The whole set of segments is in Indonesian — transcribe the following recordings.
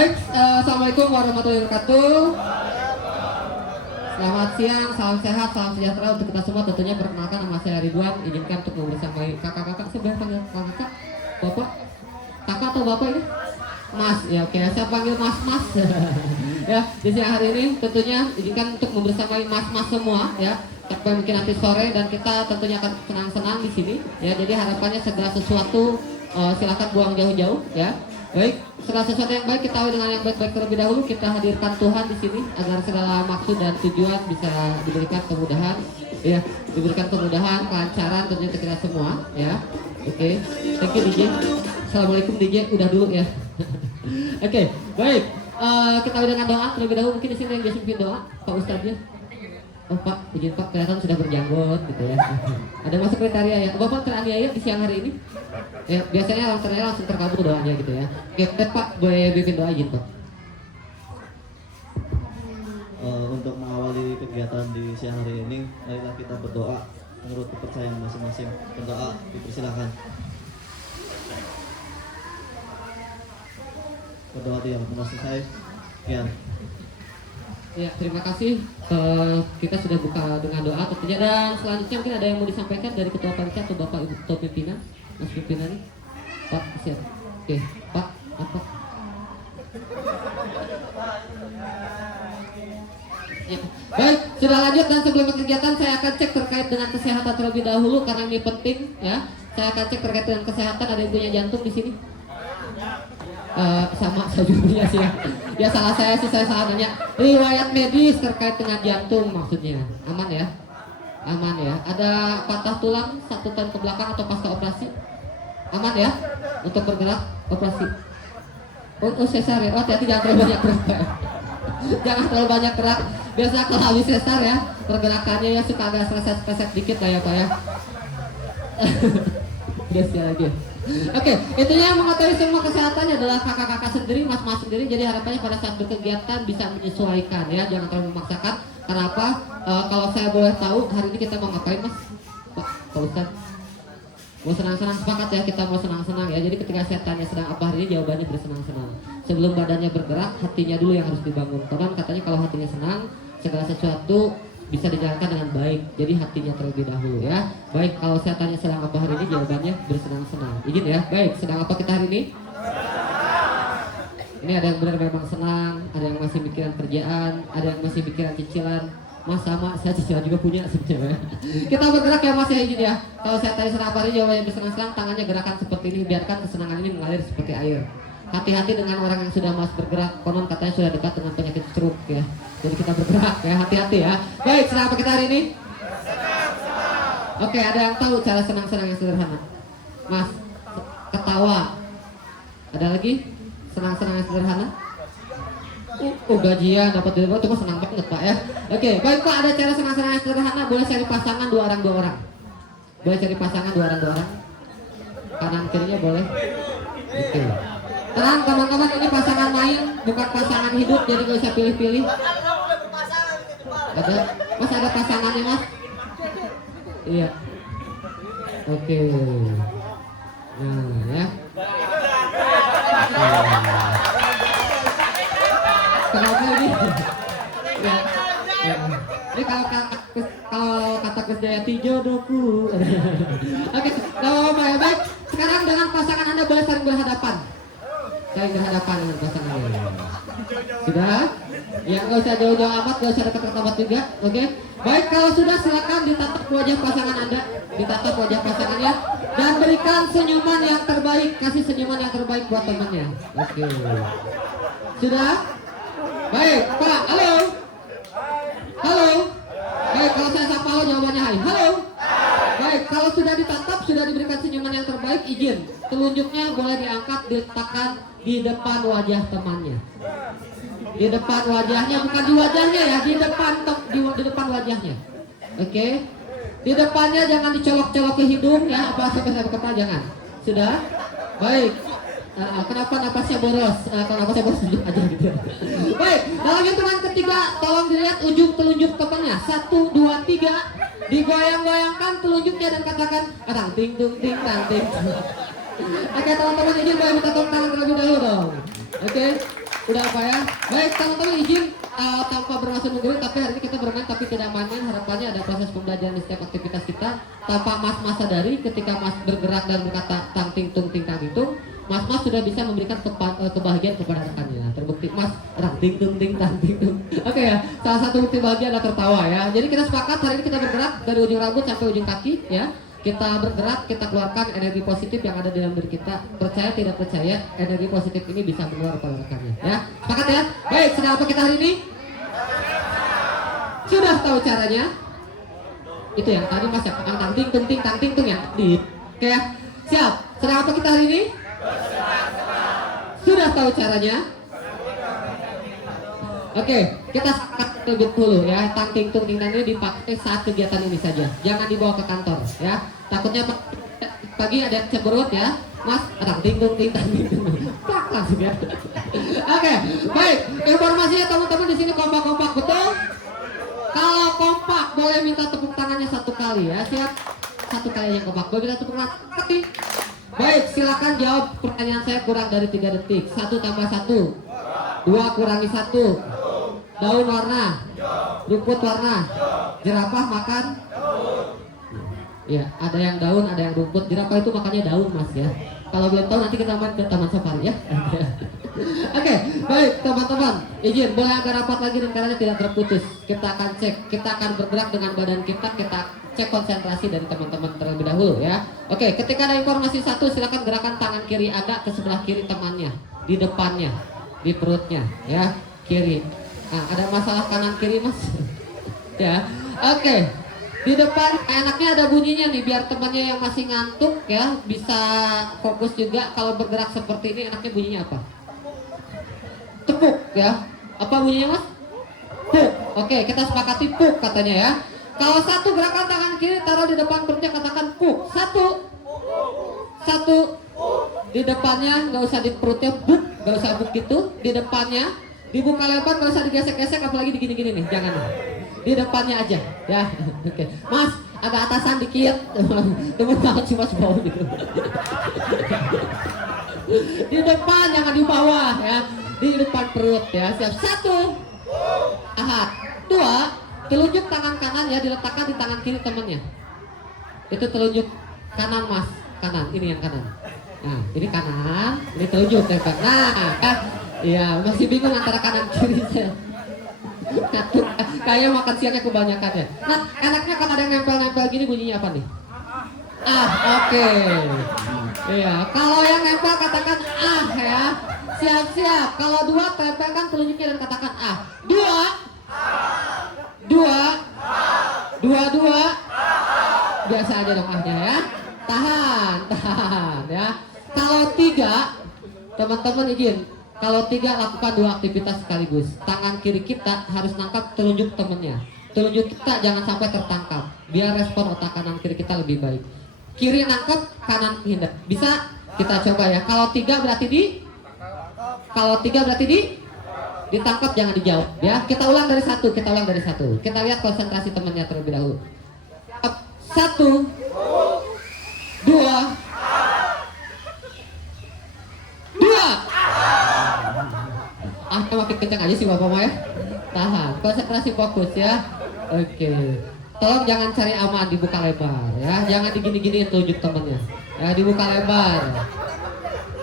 Assalamualaikum warahmatullahi wabarakatuh. Selamat siang, salam sehat, salam sejahtera untuk kita semua. Tentunya perkenalkan nama saya Ridwan. Izinkan untuk membersamai kakak-kakak. Saya panggil kakak, bapak, kakak atau bapak ini? Mas, ya oke. Saya panggil mas-mas. Ya, di siang hari ini tentunya izinkan untuk membersamai mas-mas semua ya. Sampai mungkin nanti sore dan kita tentunya akan senang-senang di sini ya. Jadi harapannya segala sesuatu silakan buang jauh-jauh ya. Baik, segala sesuatu yang baik kita awali dengan yang baik-baik terlebih dahulu. Kita hadirkan Tuhan di sini agar segala maksud dan tujuan bisa diberikan kemudahan, ya, diberikan kemudahan, kelancaran tentunya kita semua, ya. Oke, thank you DJ. Assalamualaikum DJ, udah dulu ya. Oke, baik. Kita awali dengan doa terlebih dahulu. Mungkin di sini yang biasa pimpin doa, Pak Ustadznya. Oh Pak, izin Pak, kelihatan sudah berjanggot gitu ya. Ada masuk kriteria ya. Bapak teraniaya di siang hari ini? Ya, biasanya orang teraniaya langsung terkabul doanya gitu ya. Oke, Pak, boleh bikin doa izin Pak. Untuk mengawali kegiatan di siang hari ini, marilah kita berdoa menurut kepercayaan masing-masing. Berdoa, dipersilakan. Berdoa yang pernah selesai. Sekian. Ya, terima kasih. Kita sudah buka dengan doa tentunya, dan selanjutnya mungkin ada yang mau disampaikan dari Ketua Panitia atau Bapak Ibu Ketua Pimpinan, Mas Pimpinan, Pak, siap. Oke, Pak, apa? Ya. Baik, sudah lanjut dan sebelum kegiatan saya akan cek terkait dengan kesehatan terlebih dahulu karena ini penting ya. Saya akan cek terkait dengan kesehatan. Ada yang punya jantung di sini? Sama saya juga punya sih ya. Ya salah saya sih, saya salah nanya. Riwayat medis terkait dengan jantung maksudnya. Aman ya? Aman ya. Ada patah tulang 1 tahun ke belakang atau pasca operasi? Aman ya? Untuk bergerak operasi. Oh sesar ya. Oh hati-hati, jangan terlalu banyak gerak. Jangan terlalu banyak gerak. Biasa kalau habis sesar ya, pergerakannya ya suka agak streset dikit lah ya Pak ya. Udah sekali lagi. Oke, intinya yang mengetahui semua kesehatannya adalah kakak-kakak sendiri, mas-mas sendiri. Jadi harapannya pada saat berkegiatan bisa menyesuaikan ya, jangan terlalu memaksakan. Karena apa? Kalau saya boleh tahu hari ini kita mau ngapain Mas? Pak Ustadz? Mau senang-senang, sepakat ya, kita mau senang-senang ya. Jadi ketika saya tanya sedang apa hari ini, jawabannya bersenang-senang. Sebelum badannya bergerak, hatinya dulu yang harus dibangun. Karena katanya kalau hatinya senang, segala sesuatu bisa dijalankan dengan baik. Jadi hatinya terlebih dahulu ya. Baik, kalau saya tanya sedang apa hari ini, jawabannya bersenang-senang. Izin ya. Baik, sedang apa kita hari ini? Ini ada yang benar memang senang, ada yang masih pikiran kerjaan, ada yang masih pikiran cicilan. Mas sama, saya cicilan juga punya sebenarnya. Kita bergerak ya Mas ya, izin ya. Kalau saya tanya sedang apa hari ini, jawabannya bersenang-senang, tangannya gerakan seperti ini, biarkan kesenangan ini mengalir seperti air. Hati-hati dengan orang yang sudah mas bergerak, konon katanya sudah dekat dengan penyakit stroke ya. Jadi kita bergerak ya, hati-hati ya. Baik, senang apa kita hari ini? Oke, ada yang tahu cara senang-senang yang sederhana? Mas, ketawa. Ada lagi? Senang-senang yang sederhana? Gajian dapat duit, cuma senang banget Pak ya. Oke, baik Pak, ada cara senang-senang yang sederhana. Boleh cari pasangan 2 orang 2 orang. Boleh cari pasangan 2 orang 2 orang. Kanan kirinya boleh. Oke. Tenang teman-teman, ini pasangan main, bukan pasangan hidup, jadi gak usah pilih-pilih. Ada? Mas ada pasangannya Mas? Iya. Oke. Nah ya. Kenapa ini? Ya. Ini kalau kata Gus Jayati jodohku. Oke, gak apa-apa ya. Baik, sekarang dengan pasangan Anda boleh saling berhadapan. Saling berhadapan dengan pasangannya. Sudah? Ya nggak usah jauh-jauh amat, nggak usah dekat-dekat amat juga. Oke? Baik, kalau sudah silakan ditatap wajah pasangan Anda, ditatap wajah pasangannya, dan berikan senyuman yang terbaik, kasih senyuman yang terbaik buat temannya. Oke. Sudah? Baik, Pak. Halo. Halo. Baik, kalau saya sapa halo, jawabannya hai. Halo. Baik, kalau sudah ditatap, sudah diberikan senyuman yang terbaik, izin telunjuknya boleh diangkat, diletakkan di depan wajah temannya. Di depan wajahnya, bukan di wajahnya ya, di depan wajahnya. Oke. Di depannya jangan dicolok-colok ke hidung ya, apa sampai kepala jangan. Sudah? Baik. Kenapa napasnya boros? Kalau napasnya boros aja gitu. Baik, dalam hitungan ketiga tolong dilihat ujung telunjuk temannya. 1, 2, 3. Digoyang-goyangkan telunjuknya dan katakan tang ting tung ting tang ting. Oke teman-teman, izin boleh minta tepuk tangan terlebih dahulu dong. Oke. Udah apa ya? Baik teman-teman, izin tanpa bermaksud menggurui, tapi hari ini kita bermain tapi tidak main-main. Harapannya ada proses pembelajaran di setiap aktivitas kita. Tanpa mas sadari, ketika mas bergerak dan berkata tang ting tung ting tang ting tung, mas sudah bisa memberikan kebahagiaan kepada rekannya. Terbukti mas tang ting tung ting tang ting tung. Oke ya, salah satu bukti bahagia adalah tertawa ya. Jadi kita sepakat hari ini kita bergerak dari ujung rambut sampai ujung kaki ya. Kita bergerak, kita keluarkan energi positif yang ada di dalam diri kita. Percaya tidak percaya, energi positif ini bisa menular pada rekannya ya. Sepakat ya? Baik, sedang apa kita hari ini? Sudah tahu caranya? Itu yang tadi mas ya, tang ting tung ya. Oke ya, siap. Sedang apa kita hari ini? Sudah tahu caranya? Oke, kita sepakat terlebih dulu ya. Tang ting tung ting tang ini dipakai saat kegiatan ini saja. Jangan dibawa ke kantor ya. Takutnya pagi ada yang cebrut ya. Mas, tang ting tung ting tang ting tung. Pak langsung ya. Oke, baik. Informasinya teman-teman di sini kompak-kompak betul? Kalau kompak boleh minta tepuk tangannya satu kali ya. Siap? Satu kali yang kompak. Boleh minta tepuk tangan sekali. Baik, silakan jawab pertanyaan saya kurang dari 3 detik. 1 tambah 1. 2 kurangi 1. Daun warna, rumput warna, jerapah makan. Ya, ada yang daun, ada yang rumput. Jerapah itu makannya daun mas ya. Kalau belum tahu nanti kita main ke taman safari ya. Oke, baik teman-teman. Izin, boleh agak rapat lagi dan karena tidak terputus. Kita akan cek, kita akan bergerak dengan badan kita cek konsentrasi dari teman-teman terlebih dahulu ya. Oke, ketika ada informasi satu, silakan gerakan tangan kiri Anda ke sebelah kiri temannya, di depannya, di perutnya ya, kiri. Nah, ada masalah kanan kiri mas ya. Oke, di depan enaknya ada bunyinya nih biar temannya yang masih ngantuk ya bisa fokus juga. Kalau bergerak seperti ini enaknya bunyinya apa? Tepuk ya. Apa bunyinya mas? Puk. Oke, kita sepakati puk katanya ya. Kalau satu gerakan tangan kiri taruh di depan perutnya, katakan puk. Satu di depannya, nggak usah di perutnya buk, nggak usah buk gitu. Di depannya dibuka lebar, nggak usah digesek-gesek, apalagi digini-gini nih, jangan. Di depannya aja ya. Oke, mas agak atasan dikit. Tepuk tangan cuma bawah gitu. Di depan, jangan di bawah ya. Di depan perut ya. Siap. 1. Ahad. 2. Telunjuk tangan kanan ya diletakkan di tangan kiri temannya. Itu telunjuk kanan mas, kanan. Ini yang kanan. Nah, ini kanan, ini telunjuk ya. Nah, iya, masih bingung antara kanan kiri saya. Kayak makan siangnya kebanyakan ya. Nah, enaknya kalau ada yang nempel-nempel gini bunyinya apa nih? Oke. Iya, kalau yang nempel katakan ya. Siap-siap. Kalau 2 tempelkan telunjuknya dan katakan 2. 2. Biasa aja dong ahnya ya. Tahan ya. Kalau 3, teman-teman izin. Kalau 3 lakukan 2 aktivitas sekaligus. Tangan kiri kita harus nangkap telunjuk temennya. Telunjuk kita jangan sampai tertangkap. Biar respon otak kanan kiri kita lebih baik. Kiri nangkap, kanan hindar. Bisa? Kita coba ya. Kalau 3 berarti ditangkap, jangan dijawab ya. Kita ulang dari 1. Kita lihat konsentrasi temennya terlebih dahulu. 1, 2. Makin kencang aja sih bapak mah ya. Tahan, konsentrasi fokus ya. Oke, tolong jangan cari aman, dibuka lebar ya. Jangan digini-giniin telunjuk temennya ya, dibuka lebar.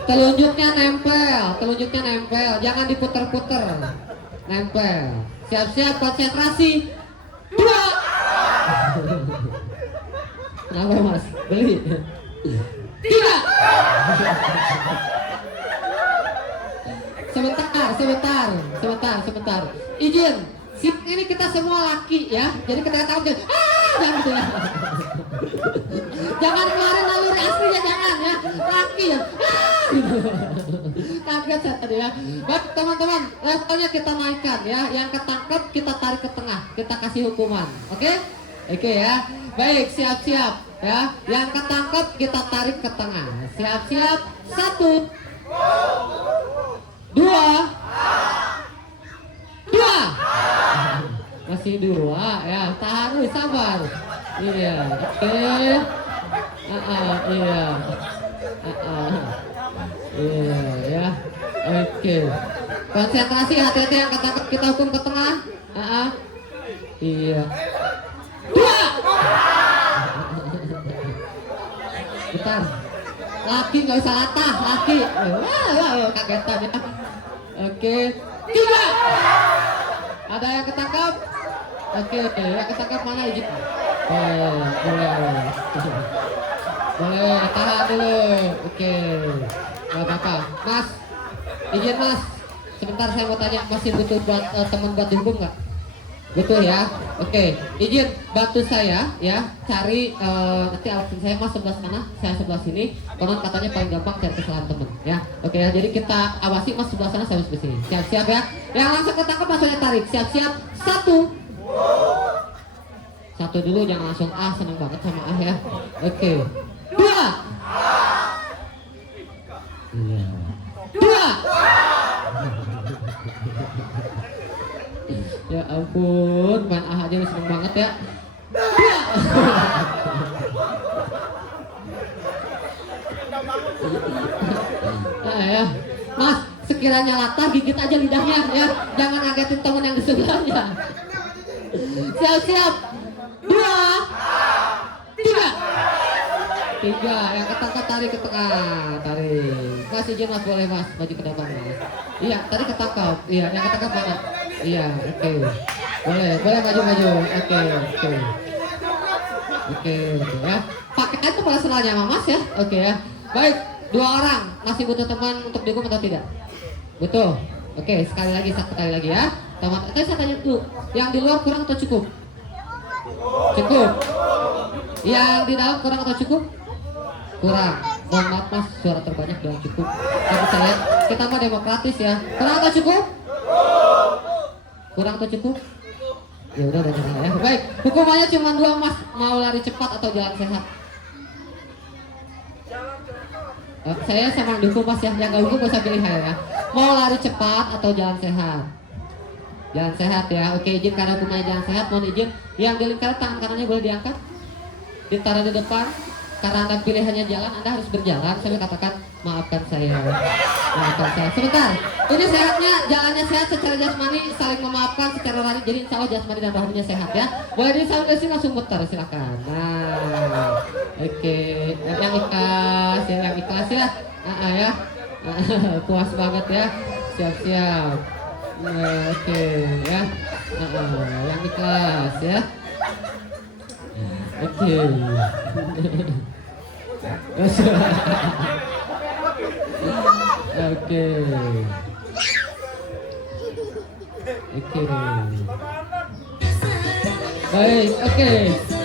Telunjuknya nempel, jangan diputer-puter. Nempel. Siap-siap, konsentrasi. 2. Kenapa mas? Beli. 3. Sebentar. Izin. Ini kita semua laki ya. Jadi ketika tahu jangan gitu ya. Jangan keluarin naluri aslinya, jangan ya. Laki ya. Kaget saya tadi ya. Baik teman-teman, levelnya kita naikkan ya. Yang ketangkep kita tarik ke tengah. Kita kasih hukuman. Oke ya. Baik, siap-siap ya. Yang ketangkep kita tarik ke tengah. Siap-siap. 1, 2. Masih 2 ya. Tahan dulu, sabar. Iya. Oke. Iya. Iya ya. Oke. Konsentrasi, hati-hati yang ketangkep kita hukum ke tengah. Iya. 2. Bentar. Laki nggak usah latah, laki. Kagetan ya. Oke. 3. Ada yang ketangkap? Oke, yang ketangkap mana izin? Boleh. Boleh, tahan dulu. Oke. Gak apa-apa. Mas, izin Mas. Sebentar saya mau tanya, masih butuh teman buat dihukum nggak? Betul ya. Oke, izin bantu saya ya cari nanti alat saya Mas sebelah sana, saya sebelah sini. Konon katanya paling gampang cari kesalahan teman ya. Oke ya, jadi kita awasi Mas sebelah sana, saya sebelah sini. Siap-siap ya. Yang langsung ketangkap langsungnya tarik. Siap-siap. 1. Satu dulu, jangan langsung seneng banget sama ya. Oke. 2. 2. Ya ampun, main aja lu seneng banget ya. 2. Ya. Mas, sekiranya latah gigit aja lidahnya ya. Jangan ngagetin temen yang di sebelahnya. Siap-siap. 2. 3. 3. Yang ketangkap tarik ke tengah. Tarik. Mas izin Mas, boleh Mas maju ke depan Mas. Iya, tadi ketangkap. Iya, yang ketangkap mana? Iya, oke. Boleh maju. Oke ya. Pakai aja kepala senalnya sama Mas ya. Oke ya. Baik, 2 orang masih butuh teman untuk dihukum atau tidak? Betul. Oke, sekali lagi ya. Teman, saya tanya dulu, yang di luar kurang atau cukup? Cukup. Yang di dalam kurang atau cukup? Kurang. Mohon maaf Mas, suara terbanyak dan cukup. Tapi saya, kita mah demokratis ya. Kurang atau cukup? Kurang atau cukup? Ya udah nyerah ya. Baik, hukumannya cuma 2 Mas. Mau lari cepat atau jalan sehat? Saya sama yang dihukum Mas ya. Yang gak hukum gak usah pilih ya. Mau lari cepat atau jalan sehat? Jalan sehat ya. Oke, izin karena hukumnya jalan sehat. Mohon izin. Yang di lingkaran tangan kanannya boleh diangkat, ditaruh di depan. Karena Anda pilihannya jalan, Anda harus berjalan. Saya katakan maafkan saya. Sebentar. Ini sehatnya, jalannya sehat secara jasmani, saling memaafkan secara rohani. Jadi insya Allah jasmani dan rohaninya sehat ya. Boleh di sini langsung muter, silakan. Nah, oke. Yang ikhlas ya. Ya. Puas banget ya. Siap. Oke ya. Yang ikhlas ya. Oke.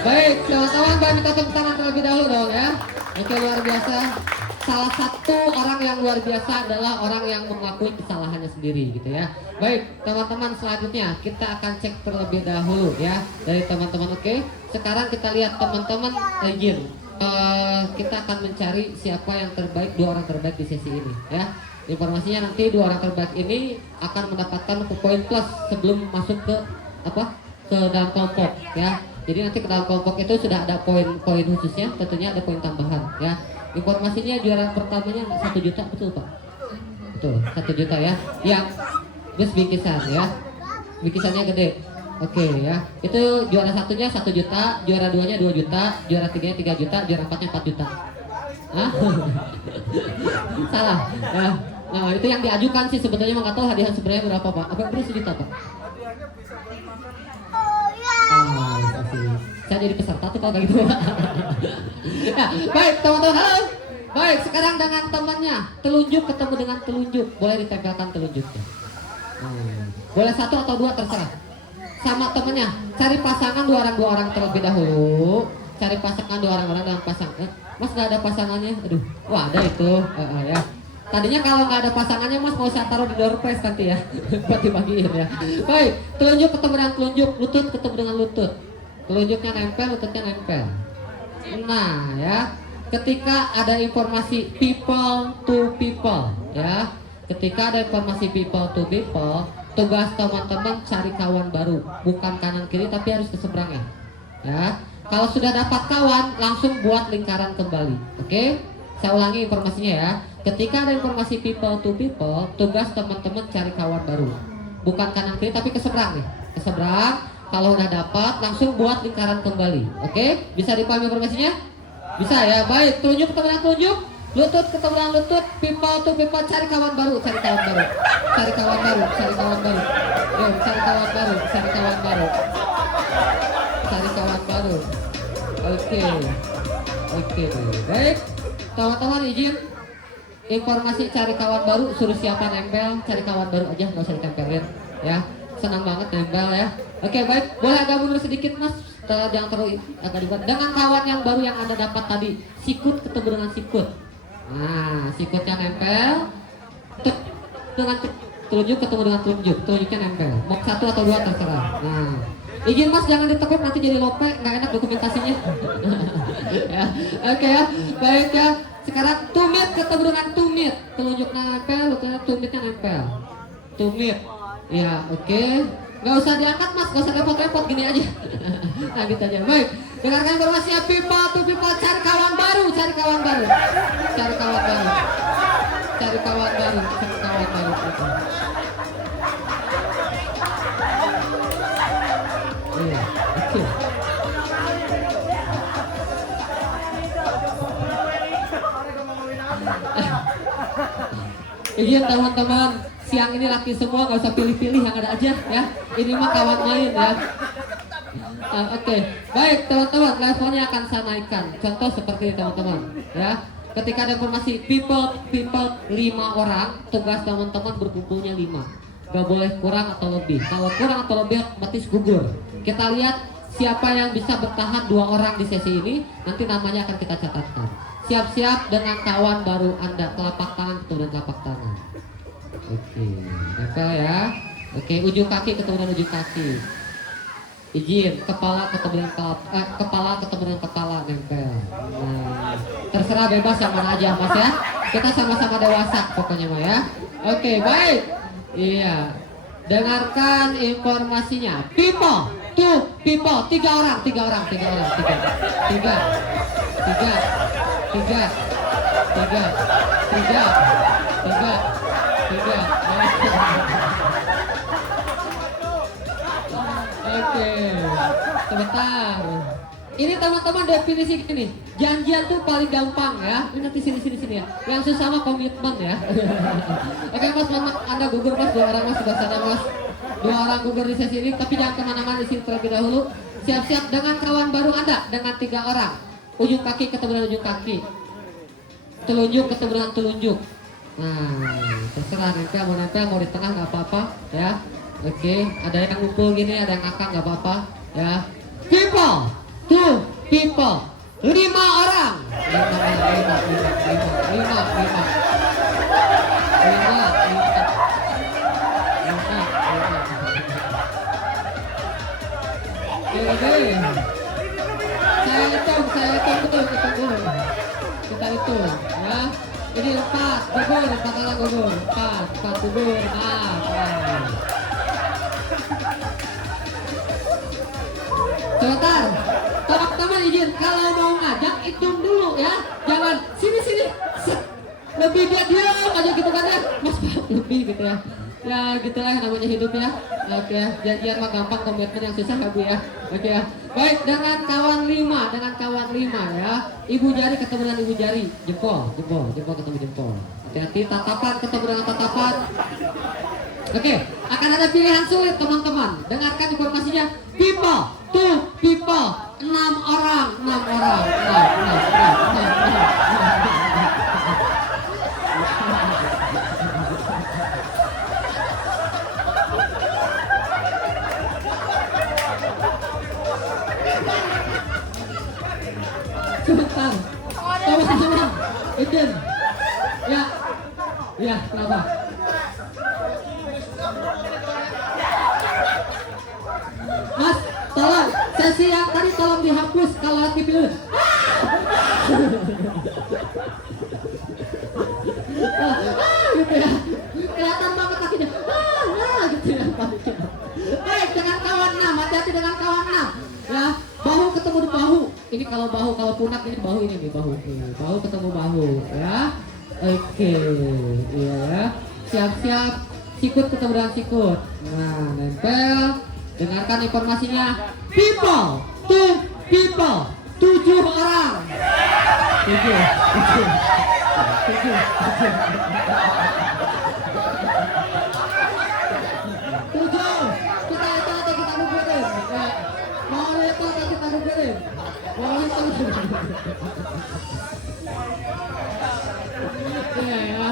Baik, kawan-kawan, kami minta tepuk tangan terlebih dahulu dong ya. Oke, luar biasa. Salah satu orang yang luar biasa adalah orang yang mengakui kesalahannya sendiri gitu ya. Baik, teman-teman, selanjutnya kita akan cek terlebih dahulu ya dari teman-teman. Oke, sekarang kita lihat teman-teman izin. Kita akan mencari siapa yang terbaik, 2 orang terbaik di sesi ini ya. Informasinya nanti 2 orang terbaik ini akan mendapatkan poin plus sebelum masuk ke dalam kelompok ya. Jadi nanti ke dalam kelompok itu sudah ada poin-poin khususnya, tentunya ada poin tambahan ya. Informasinya juara pertamanya 1 juta, betul Pak? Betul, 1 juta ya. Yang terus bingkisan ya. Bingkisannya gede. Oke ya. Itu juara 1-nya 1 juta, juara 2-nya 2 juta, juara 3-nya 3 juta, juara 4-nya 4 juta. Hah? Salah. Ya. Nah, itu yang diajukan sih sebetulnya, nggak tahu hadiah sebenarnya berapa Pak? Apa berapa sejuta Pak? Saya jadi peserta tuh kalau kayak gitu. Ya, baik teman-teman, halo. Baik, sekarang dengan temannya, telunjuk ketemu dengan telunjuk, boleh ditempelkan telunjuknya. Boleh 1 atau 2 terserah. Sama temennya, cari pasangan 2 orang terlebih dahulu. Cari pasangan 2 orang dengan pasangan. Mas nggak ada pasangannya, aduh, wah ada itu, ya. Tadinya kalau nggak ada pasangannya Mas mau saya taruh di door prize nanti ya, buat dibagiin ya. Baik, telunjuk ketemu dengan telunjuk, lutut ketemu dengan lutut. Telunjuknya nempel, lututnya nempel. Nah ya, ketika ada informasi people to people ya, ketika ada informasi people to people, tugas teman-teman cari kawan baru, bukan kanan kiri tapi harus ke seberangnya ya. Kalau sudah dapat kawan, langsung buat lingkaran kembali. Oke, Saya ulangi informasinya ya. Ketika ada informasi people to people, tugas teman-teman cari kawan baru. Bukan kanan kiri tapi ke seberang nih. Ke seberang. Kalau udah dapat langsung buat lingkaran kembali. Oke? Bisa dipahami informasinya? Bisa ya. Baik, telunjuk ketemu dengan telunjuk. Lutut ketemu dengan lutut. People to people, cari kawan baru, cari kawan baru. Cari kawan baru, cari kawan baru. Yo, cari kawan baru, cari kawan baru. Cari kawan baru. Oke. Oke, baik. Teman-teman izin informasi cari kawan baru, suruh siapa nempel, cari kawan baru aja, nggak usah ditempelin ya. Senang banget nempel ya. Oke, baik, boleh agak mundur sedikit mas, jangan terlalu agak dibuat. Dengan kawan yang baru yang anda dapat tadi, sikut ketemu dengan sikut. Nah, sikutnya nempel dengan telunjuk ketemu dengan telunjuk, telunjuknya nempel. Mau satu atau dua terserah. Nah, izin mas jangan ditekuk nanti jadi lope, nggak enak dokumentasinya. Ya, oke ya, baik ya. Sekarang tumit ketemu dengan tumit, telunjuknya nempel, tumitnya nempel. Tumit, ya oke. Nggak usah diangkat mas, nggak usah repot-repot, gini aja. Nah gitu aja, baik. Dengarkan informasinya people to people, cari kawan baru, cari kawan baru, cari kawan baru, cari kawan baru, cari kawan baru. Iya, oke. Izin teman-teman, siang ini laki semua, nggak usah pilih-pilih, yang ada aja ya. Ini mah kawan main ya. Oke, baik teman-teman, levelnya akan saya naikkan. Contoh seperti ini teman-teman ya. Ketika ada informasi people 5 orang, tugas teman-teman berkumpulnya 5. Gak boleh kurang atau lebih. Kalau kurang atau lebih otomatis gugur. Kita lihat siapa yang bisa bertahan 2 orang di sesi ini, nanti namanya akan kita catatkan. Siap-siap dengan kawan baru Anda, telapak tangan ketemu dengan telapak tangan. Oke, nempel ya. Oke, ujung kaki ketemu dengan ujung kaki. Izin, kepala ketemu dengan kepala ketemu dengan kepala, nempel. Nah, terserah bebas yang mana aja mas ya. Kita sama-sama dewasa pokoknya mah ya. Oke, baik. Iya. Dengarkan informasinya. People, tuh people, 3 orang, 3 orang, 3 orang, 3, 3, 3, 3, 3, 3, 3, 3. Oke, sebentar. Ini teman-teman definisi gini, janjian tuh paling gampang ya. Ini nanti sini ya. Yang susah mah komitmen ya. Oke mas, Anda gugur mas, 2 orang mas sudah sadar mas. 2 orang gugur di sesi ini, tapi jangan kemana-mana di sini terlebih dahulu. Siap-siap dengan kawan baru Anda, dengan 3 orang. Ujung kaki ketemu dengan ujung kaki. Telunjuk ketemu dengan telunjuk. Nah, terserah nempel mau di tengah nggak apa-apa ya. Oke, ada yang ngumpul gini, ada yang ngakak nggak apa-apa ya. People, 2 people, 5 orang. 5. Saya hitung betul, hitung dulu. Kita hitung ya. Ini 4 gugur, 4 orang gugur. 4 gugur. Nah. Sebentar, teman-teman izin kalau mau ngajak hitung dulu ya, jangan sini. Lebih dia aja gitu kan ya, mas lebih gitu ya. Ya gitulah namanya hidup ya. Oke ya, janjian mah gampang, komitmen yang susah ya bu ya. Oke ya. Baik, dengan kawan 5 ya. Ibu jari ketemu dengan ibu jari, jempol ketemu jempol. Hati-hati, tatapan ketemu dengan tatapan. Oke, akan ada pilihan sulit teman-teman. Dengarkan informasinya. People, 2 people, 6 orang. Sebentar, teman-teman, izin. Ya, kenapa? Mas, tolong sesi yang tadi tolong dihapus kalau aktif dulu. Gitu ya, kelihatan banget kakinya. Gitu ya. Baik, dengan kawan 6, hati-hati dengan kawan 6. Ya, bahu ketemu di bahu. ini kalau bahu, kalau pundak ini bahu ini nih, bahu ini. Bahu ketemu bahu ya. Oke, iya ya. Siap-siap, sikut ketemu dengan sikut. Nah, nempel. Dengarkan informasinya. People, to people, 7 orang. 7. Kita itu atau kita buburin? Mau itu atau kita buburin? Mau itu. Iya ya.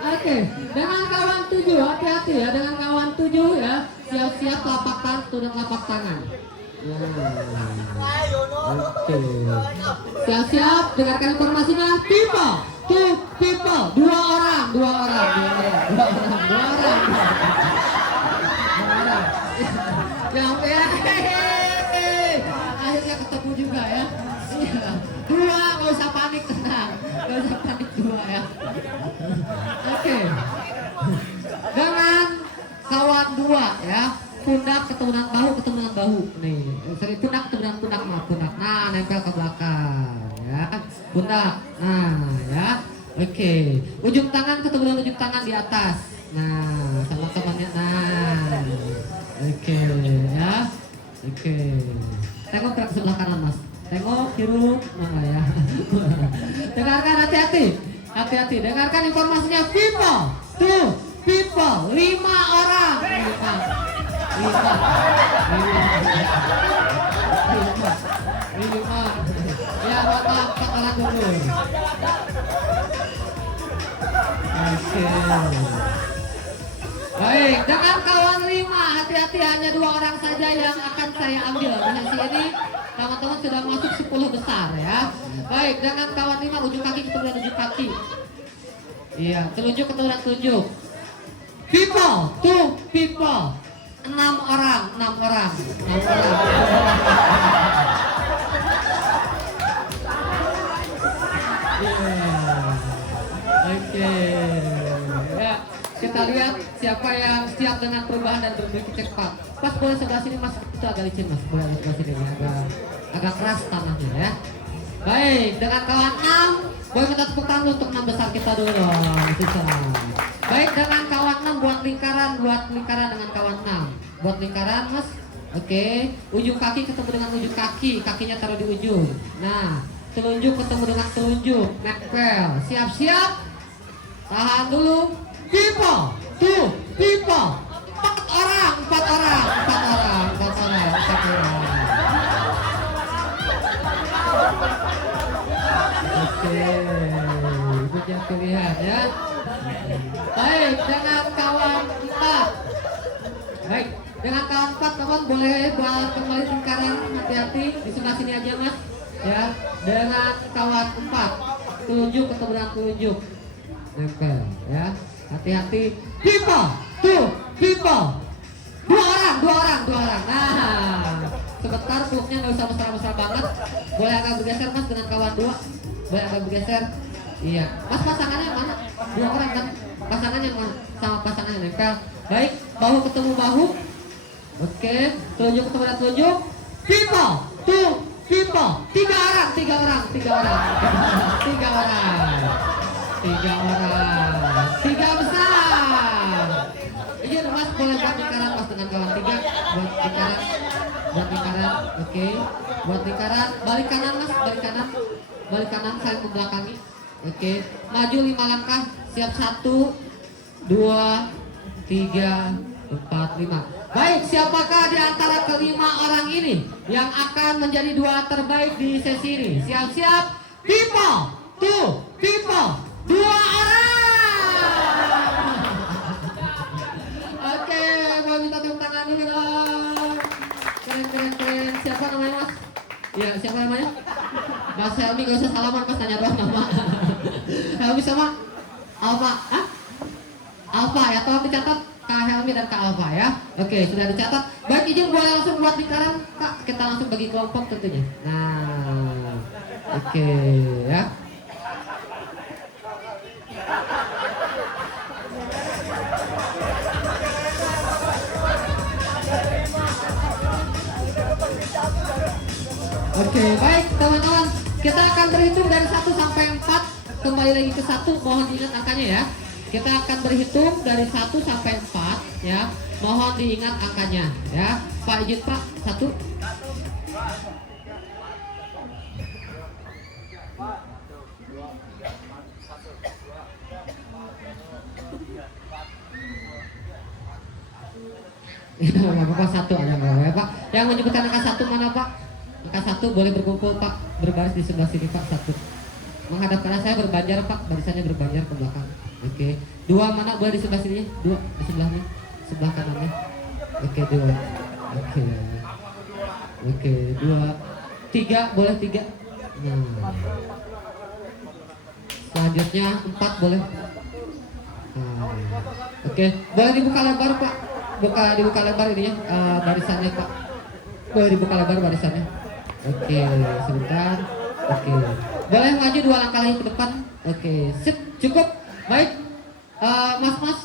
Oke, dengan kawan 7 hati-hati ya, dengan kawan 7 ya. Siap-siap telapak tangan, tunduk telapak tangan. Oke. Siap-siap, dengarkan informasinya. People, two people, 2 orang. Yang akhirnya ketemu juga ya. 2, nggak usah panik, tenang. Nggak usah panik 2 ya. Oke. Dengan kawan 2 ya. Pundak ketemu dengan bahu nih. Pundak ketemu dengan pundak. Nah, nempel ke belakang ya. Pundak. Nah, ya. Oke. Ujung tangan ketemu dengan ujung tangan di atas. Nah, sama temannya. Nah. Oke, ya. Oke. Tengok ke sebelah kanan, Mas. Tengok kiri mana ya. Dengarkan hati-hati. Dengarkan informasinya. People, 2 people, 5 orang. 5. Ya, Bapak kalah dulu. Oke. Baik, dengan kawan 5, hati-hati, hanya 2 orang saja yang akan saya ambil. Di sini teman-teman sudah masuk 10 besar ya. Baik, dengan kawan 5, ujung kaki ketemu dengan ujung kaki. Iya, telunjuk ketemu dengan telunjuk. People, 2 people, 6 orang. Oke. Ya, kita lihat siapa yang siap dengan perubahan dan berpikir cepat. Pas boleh sebelah sini, Mas, itu agak licin, Mas. Boleh sebelah sini agak keras tanahnya ya. Baik, dengan kawan 6, boleh minta tepuk tangan untuk 6 besar kita dulu. Baik, dengan kawan 6 buat lingkaran dengan kawan 6. Buat lingkaran, Mas. Oke, ujung kaki ketemu dengan ujung kaki, kakinya taruh di ujung. Nah, telunjuk ketemu dengan telunjuk, nempel. Siap-siap. Tahan dulu. People, 2 people, 4 orang. Oke, punya pilihan ya. Baik, dengan kawan 4. Baik, dengan kawan 4 teman boleh buat kembali lingkaran, hati-hati di sebelah sini aja, Mas. Ya, dengan kawan 4, telunjuk ketemu dengan telunjuk, nempel ya. Hati-hati. People, 2 people, 2 orang. Nah, sebentar peluknya nggak usah mesra-mesra banget. Boleh agak bergeser, Mas, dengan kawan 2. Boleh agak bergeser. Iya, Mas, pasangannya yang mana? 2 orang kan? Pasangannya yang mana? Sama pasangannya nempel. Baik, bahu ketemu bahu. Oke, telunjuk ketemu dengan telunjuk. People, 2 people, 3 orang. 3 orang. 3 besar. Iya, Mas, boleh buat lingkaran, Mas, dengan kawan 3. Buat lingkaran. Oke, buat lingkaran. Balik kanan, Mas, balik kanan, saling membelakangi. Oke, maju 5 langkah. Siap, 1, 2, 3, 4, 5. Baik, siapakah di antara kelima orang ini yang akan menjadi 2 terbaik di sesi ini? Siap-siap. People, 2 people, 2 orang. Oke, mau minta tepuk tangan dulu dong. Keren. Siapa namanya, Mas? Iya, siapa namanya? Mas Helmi, gak usah salaman, Mas, tanya doang nama. Helmi sama Alfa. Hah? Alfa ya, tolong dicatat Kak Helmi dan Kak Alfa ya. Oke, sudah dicatat. Baik, izin boleh langsung buat lingkaran, Kak. Kita langsung bagi kelompok tentunya. Nah, oke ya. Oke, baik teman-teman. Kita akan berhitung dari 1 sampai 4. Kembali lagi ke 1, mohon diingat angkanya ya. Kita akan berhitung dari 1 sampai 4 ya. Mohon diingat angkanya ya. Pak izin Pak, 1. Nggak apa-apa, 1 ada nggak apa-apa ya Pak. Yang menyebutkan angka 1 mana Pak? Angka 1 boleh berkumpul Pak, berbaris di sebelah sini Pak. 1 menghadap ke arah saya, berbanjar Pak, barisannya berbanjar ke belakang. Oke. 2 mana boleh di sebelah sini? 2 di sebelahnya, sebelah kanannya. Oke, 2. Oke. Oke, 2. 3 boleh 3. Nah. Selanjutnya 4 boleh. Nah. Oke, boleh dibuka lebar Pak. Dibuka lebar ini ya, barisannya Pak. Boleh dibuka lebar barisannya. Oke, sebentar. Oke. Boleh maju 2 langkah lagi ke depan. Oke, sip, cukup. Baik. Mas-mas,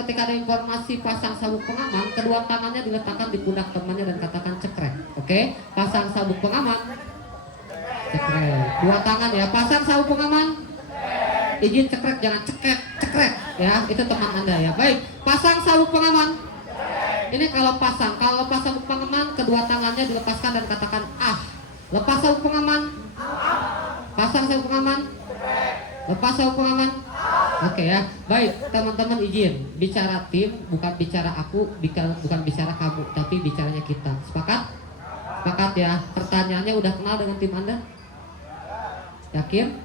ketika ada informasi pasang sabuk pengaman, kedua tangannya diletakkan di pundak temannya dan katakan cekrek. Oke, pasang sabuk pengaman. Cekrek. 2 tangan ya, pasang sabuk pengaman. Izin cekrek, jangan cekrek ya. Itu teman Anda ya. Baik, pasang sabuk pengaman. Ini kalau pasang sabuk pengaman, kedua tangannya dilepaskan dan katakan ah. Lepas sabuk pengaman. Pasang sabuk pengaman. Lepas sabuk pengaman. Oke ya. Baik, teman-teman izin bicara tim, bukan bicara aku, bukan bicara kamu, tapi bicaranya kita. Sepakat? Sepakat ya. Pertanyaannya udah kenal dengan tim Anda? Yakin?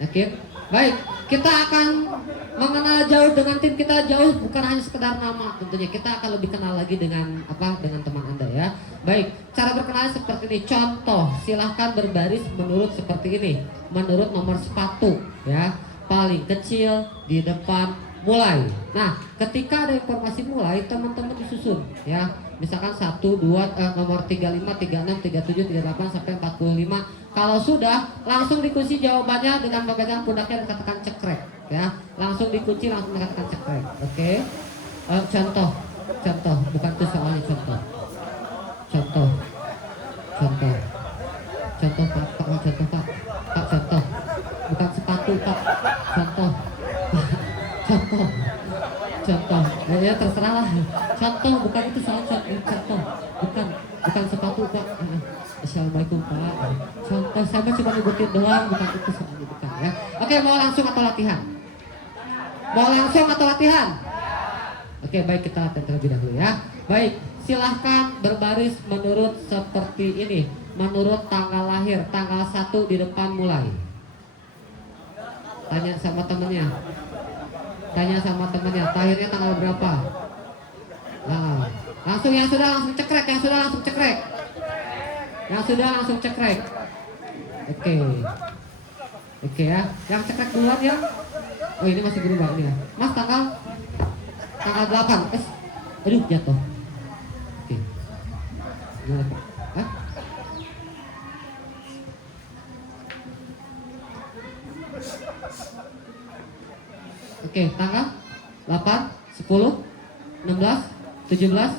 Yakin? Baik, kita akan mengenal jauh dengan tim kita, jauh bukan hanya sekedar nama. Tentunya kita akan lebih kenal lagi dengan dengan teman Anda ya. Baik, cara berkenalan seperti ini. Contoh, silahkan berbaris menurut seperti ini, menurut nomor sepatu ya. Paling kecil di depan, mulai. Nah, ketika ada informasi mulai, teman-teman disusun ya. Misalkan 1, 2, nomor 35, 36, 37, 38 sampai 45. Kalau sudah, langsung dikunci jawabannya dengan memegang pundaknya dan katakan cekrek ya. Langsung dikunci, langsung dikatakan cekrek. Oke. Contoh, bukan itu soalnya contoh. Contoh Pak, contoh. Bukan sepatu Pak. Contoh. Ya terserah lah. Contoh, bukan itu soal contoh. Bukan sepatu Pak. Assalamualaikum Pak. Contoh, saya cuma nyebutin doang, bukan itu soalnya, bukan ya. Oke, mau langsung atau latihan? Oke, baik, kita latihan terlebih dahulu ya. Baik, silahkan berbaris menurut seperti ini. Menurut tanggal lahir, tanggal 1 di depan mulai. Tanya sama temennya, lahirnya tanggal berapa? Nah, langsung yang sudah langsung cekrek. Oke ya, yang cekrek duluan ya. Oh, ini masih berubah nih ya. Mas, tanggal 8. Aduh, jatuh. Oke. Gimana Pak? Hah? Oke, tanggal 8, 10, 16, 17,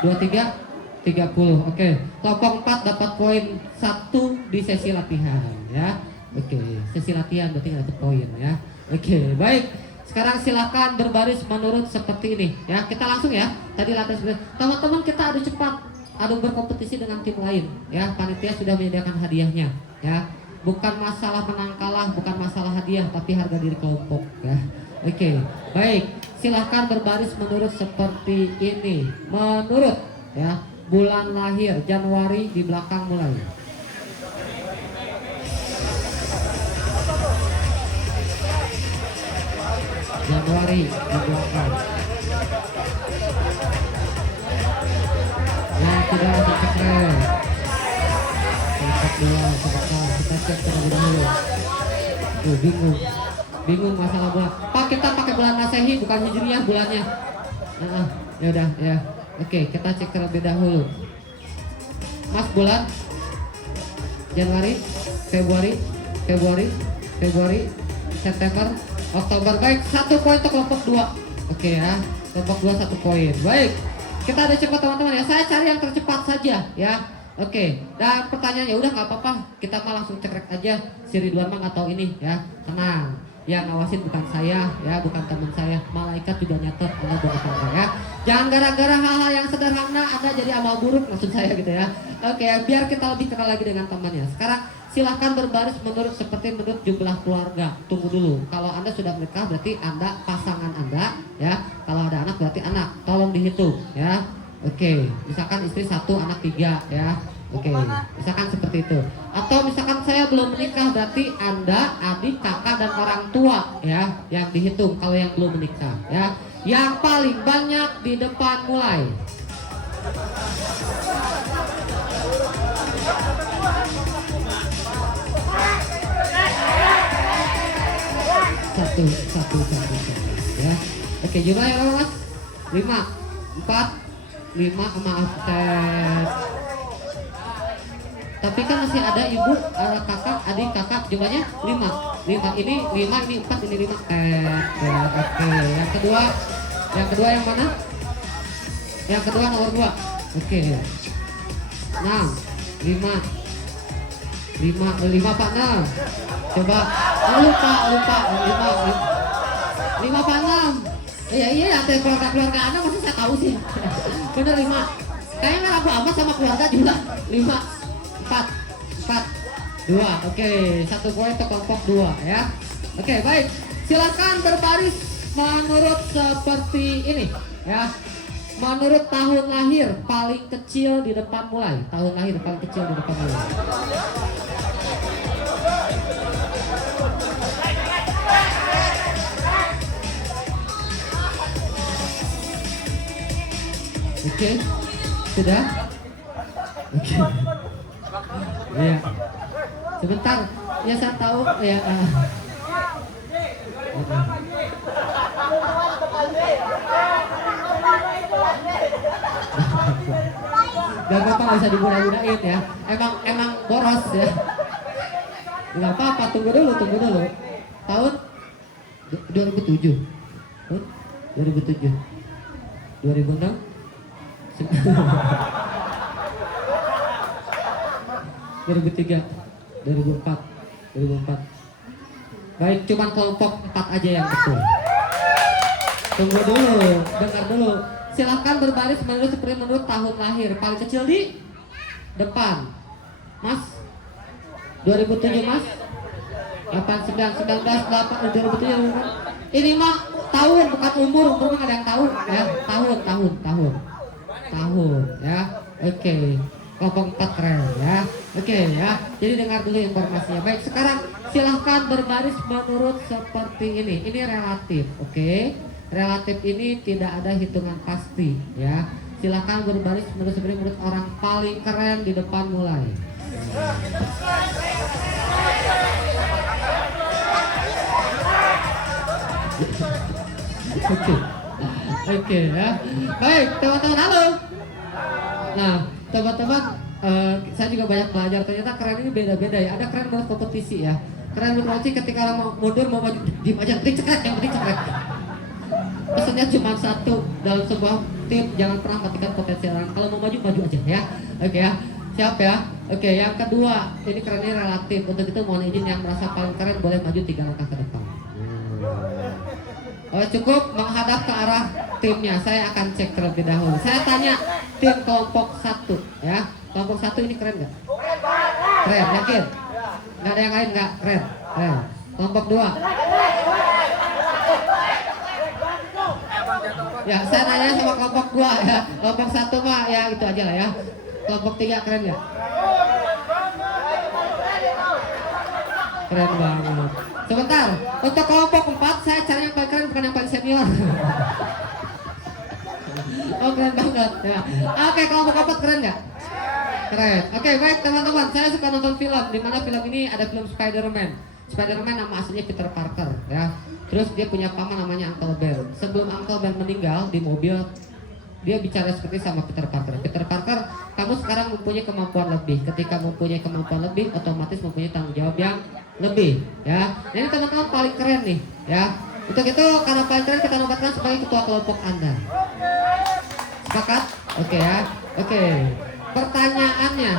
23, 30. Oke, kelompok 4 dapat poin 1 di sesi latihan ya. Oke, sesi latihan berarti dapat poin ya. Oke, baik. Sekarang silakan berbaris menurut seperti ini ya. Kita langsung ya. Tadi latihan seperti teman-teman, kita adu cepat, adu berkompetisi dengan tim lain ya. Panitia sudah menyediakan hadiahnya ya. Bukan masalah menang kalah, bukan masalah hadiah, tapi harga diri kelompok ya. Oke, baik. Silahkan berbaris menurut seperti ini. Menurut ya, bulan lahir Januari di belakang mulai. Januari di belakang. Yang tidak langsung cekrek. Cekrek dulu, sebentar. Kita cek terlebih dahulu. Bingung masalah bulan. Pak, kita pakai bulan Masehi bukan Hijriah bulannya. Ya udah ya. Oke, kita cek terlebih dahulu. Mas, bulan Januari, Februari, September, Oktober. Baik, 1 poin untuk kelompok 2. Oke ya, kelompok 2 1 poin. Baik, kita ada cepat teman-teman ya. Saya cari yang tercepat saja ya. Oke, dan pertanyaannya udah nggak apa-apa, kita mah langsung cekrek aja. Si Ridwan mah nggak tahu ini ya, tenang. Yang ngawasin bukan saya ya, bukan teman saya, malaikat juga nyatet, Anda bukan apa ya. Jangan gara-gara hal-hal yang sederhana Anda jadi amal buruk maksud saya gitu ya. Oke, biar kita lebih kenal lagi dengan temannya. Sekarang silahkan berbaris menurut jumlah keluarga. Tunggu dulu. Kalau Anda sudah menikah berarti Anda pasangan Anda ya. Kalau ada anak berarti anak. Tolong dihitung ya. Oke, misalkan istri 1, anak 3 ya. Oke, misalkan seperti itu. Atau misalkan saya belum menikah berarti Anda, adik, kakak dan orang tua ya yang dihitung kalau yang belum menikah ya. Yang paling banyak di depan mulai. Satu ya. Oke, jumlah yang berapa mas? 5, 4, 5, maaf tes. Tapi kan masih ada ibu, kakak, adik, kakak, jumlahnya 5. Ini 5, ini 4, ini 5. Ya, oke. Yang kedua yang mana? Yang kedua nomor 2. Oke. 6, 5 Pak 6. Coba. Lupa 5 Pak 6. Iya, ada keluarga Anda masih saya tahu sih. Bener 5. Kayaknya aku amat sama keluarga juga. 5, 4, 2. Oke, 1 poin untuk kelompok 2 ya. Oke, baik. Silakan berbaris menurut seperti ini ya. Menurut tahun lahir paling kecil di depan mulai. Tahun lahir paling kecil di depan mulai. Oke, sudah? Oke. Iya. Sebentar, ya saya tahu ya. Gak apa-apa, nggak usah dimudah-mudahin ya. Emang boros ya. Gak apa-apa, tunggu dulu. Tahun 2007. 2007. 2006. 2003, 2004. Baik, cuman kelompok 4 aja yang betul. Tunggu dulu, dengar dulu. Silahkan berbaris menurut tahun lahir. Paling kecil di depan. Mas, 2007 mas. 2007. Ini mah tahun bukan umur mah ada yang tahu ya. Tahun ya. Oke. Kelompok 4 keren ya. Oke ya. Jadi dengar dulu informasinya. Baik, sekarang silahkan berbaris menurut seperti ini. Ini relatif, oke? Relatif ini tidak ada hitungan pasti ya. Silahkan berbaris menurut orang paling keren di depan mulai. Oke ya. Baik, teman-teman halo. Nah, teman-teman, saya juga banyak belajar. Ternyata keren ini beda-beda ya. Ada keren menurut kompetisi ya. Keren menurut kompetisi ketika orang mau mundur, mau maju, diem aja, cekrek, yang penting cekrek. Pesannya cuma satu dalam sebuah tim, jangan pernah matikan potensi orang. Kalau mau maju, maju aja ya. Oke ya, siap ya. Oke, yang kedua, ini kerennya relatif. Untuk itu mohon izin yang merasa paling keren boleh maju 3 langkah ke depan. Cukup menghadap ke arah timnya. Saya akan cek terlebih dahulu. Saya tanya tim kelompok 1 ya. Kelompok 1 ini keren nggak? Keren, yakin? Nggak ada yang lain nggak? Keren. Kelompok 2. Ya, saya nanya sama kelompok 2 ya. Kelompok 1 mah ya itu aja lah ya. Kelompok 3 keren nggak? Keren banget. Sebentar, untuk kelompok 4 saya cari yang paling keren, bukan yang paling senior. Oh, keren banget ya. Oke, kelompok 4 keren nggak? Keren. Oke, baik teman-teman, saya suka nonton film. Di mana film ini ada film Spider-Man. Spider-Man nama aslinya Peter Parker ya. Terus dia punya paman namanya Uncle Ben. Sebelum Uncle Ben meninggal di mobil, dia bicara seperti sama Peter Parker. Peter Parker, kamu sekarang mempunyai kemampuan lebih. Ketika mempunyai kemampuan lebih, otomatis mempunyai tanggung jawab yang lebih ya. Nah, ini teman-teman paling keren nih ya. Untuk itu karena paling keren kita nobatkan sebagai ketua kelompok Anda. Sepakat? Oke ya. Oke. pertanyaannya,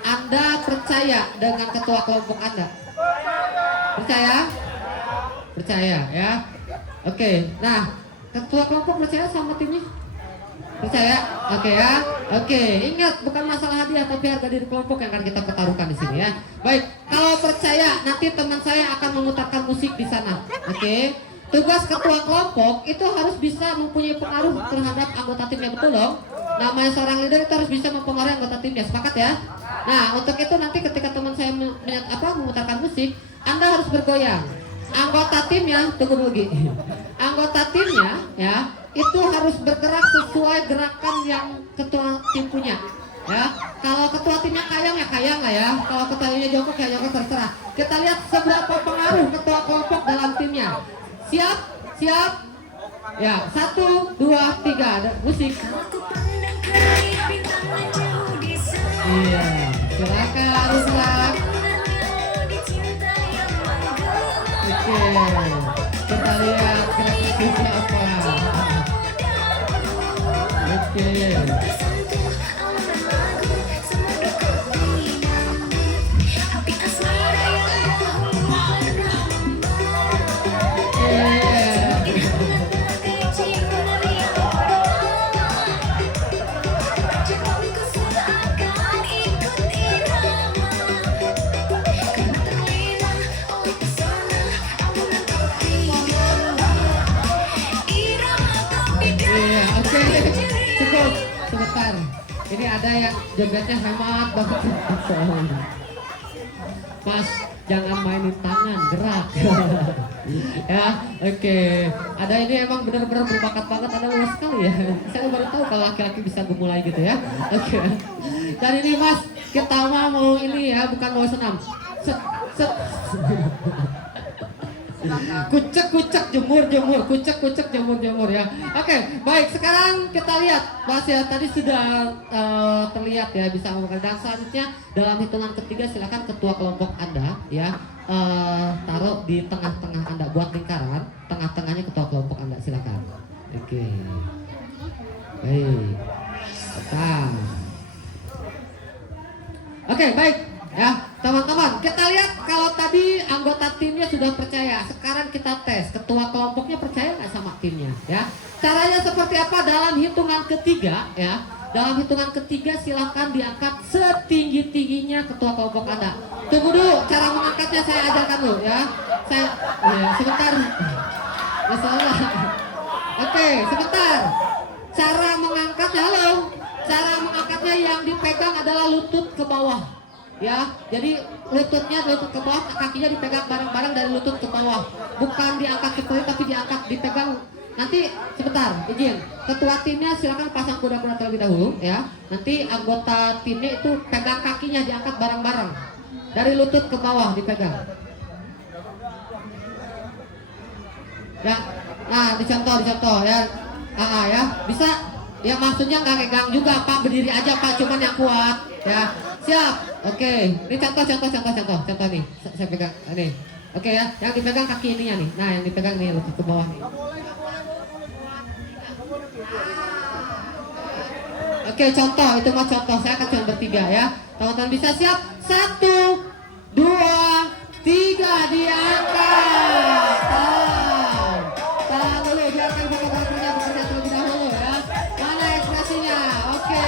Anda percaya dengan ketua kelompok Anda? Percaya? Percaya ya. Oke, nah ketua kelompok percaya sama timnya? Percaya? Oke ya. Oke, ingat bukan masalah hadiah tapi harga diri kelompok yang akan kita pertaruhkan di sini ya. Baik, kalau percaya nanti teman saya akan memutarkan musik di sana. Oke. Tugas ketua kelompok itu harus bisa mempunyai pengaruh terhadap anggota timnya, betul dong? Namanya seorang leader itu harus bisa mempengaruhi anggota timnya, sepakat ya? Nah, untuk itu nanti ketika teman saya memutarkan musik, Anda harus bergoyang. Anggota timnya, tunggu dulu Gi. Anggota timnya ya, itu harus bergerak sesuai gerakan yang ketua tim punya. Ya, kalau ketua timnya kayang ya kayang lah ya. Kalau ketua timnya jongkok ya jongkok, terserah. Kita lihat seberapa pengaruh ketua kelompok dalam timnya. Siap? Siap? Ya, 1, 2, 3, ada musik. Iya, silakan Ruslan. Oke, kita lihat gerak siapa. Oke. Cukup, sebentar. Ini ada yang jogetnya hemat banget. Mas, jangan mainin tangan, gerak. Ya, oke. Ada ini emang benar-benar berbakat banget, ada luas sekali ya. Saya baru tahu kalau laki-laki bisa gemulai gitu ya. Oke. Dan ini Mas, kita mau ini ya, bukan mau senam. Set. Kucek jemur kucek jemur ya. Oke, baik, sekarang kita lihat Mas ya, tadi sudah terlihat ya bisa ngomongkan. Dan selanjutnya dalam hitungan ketiga silakan ketua kelompok Anda ya taruh di tengah-tengah Anda, buat lingkaran, tengah-tengahnya ketua kelompok Anda, silakan. Oke. Baik. Oke, baik. Ya, teman-teman, kita lihat kalau tadi anggota timnya sudah percaya. Sekarang kita tes, ketua kelompoknya percaya nggak sama timnya? Ya, caranya seperti apa? Dalam hitungan ketiga, ya. Dalam hitungan ketiga silahkan diangkat setinggi-tingginya ketua kelompok Anda. Tunggu dulu, cara mengangkatnya saya ajarkan dulu, ya. Sebentar. Ya salah. Oke, sebentar. Cara mengangkatnya, halo. Cara mengangkatnya yang dipegang adalah lutut ke bawah. Ya, jadi lututnya lutut ke bawah, kakinya dipegang bareng-bareng dari lutut ke bawah. Bukan diangkat seperti tapi diangkat, dipegang. Nanti sebentar, izin. Ketua timnya silakan pasang kuda-kuda terlebih dahulu ya. Nanti anggota timnya itu pegang kakinya diangkat bareng-bareng. Dari lutut ke bawah dipegang. Ya. Nah, dicontoh ya. Ya, bisa. Ya maksudnya nggak pegang juga Pak, berdiri aja Pak, cuman yang kuat ya. Siap. Oke, ini contoh nih. Saya pegang ini. Oke ya, yang dipegang kaki ininya nih. Nah, yang dipegang nih lutut ke bawah nih. Oke, contoh, itu mah contoh. Saya akan cuma bertiga ya. Teman-teman bisa siap? 1, 2, 3, diangkat. Tahan dulu, biarkan fotografernya bekerja terlebih dahulu ya. Mana ekspresinya? Oke.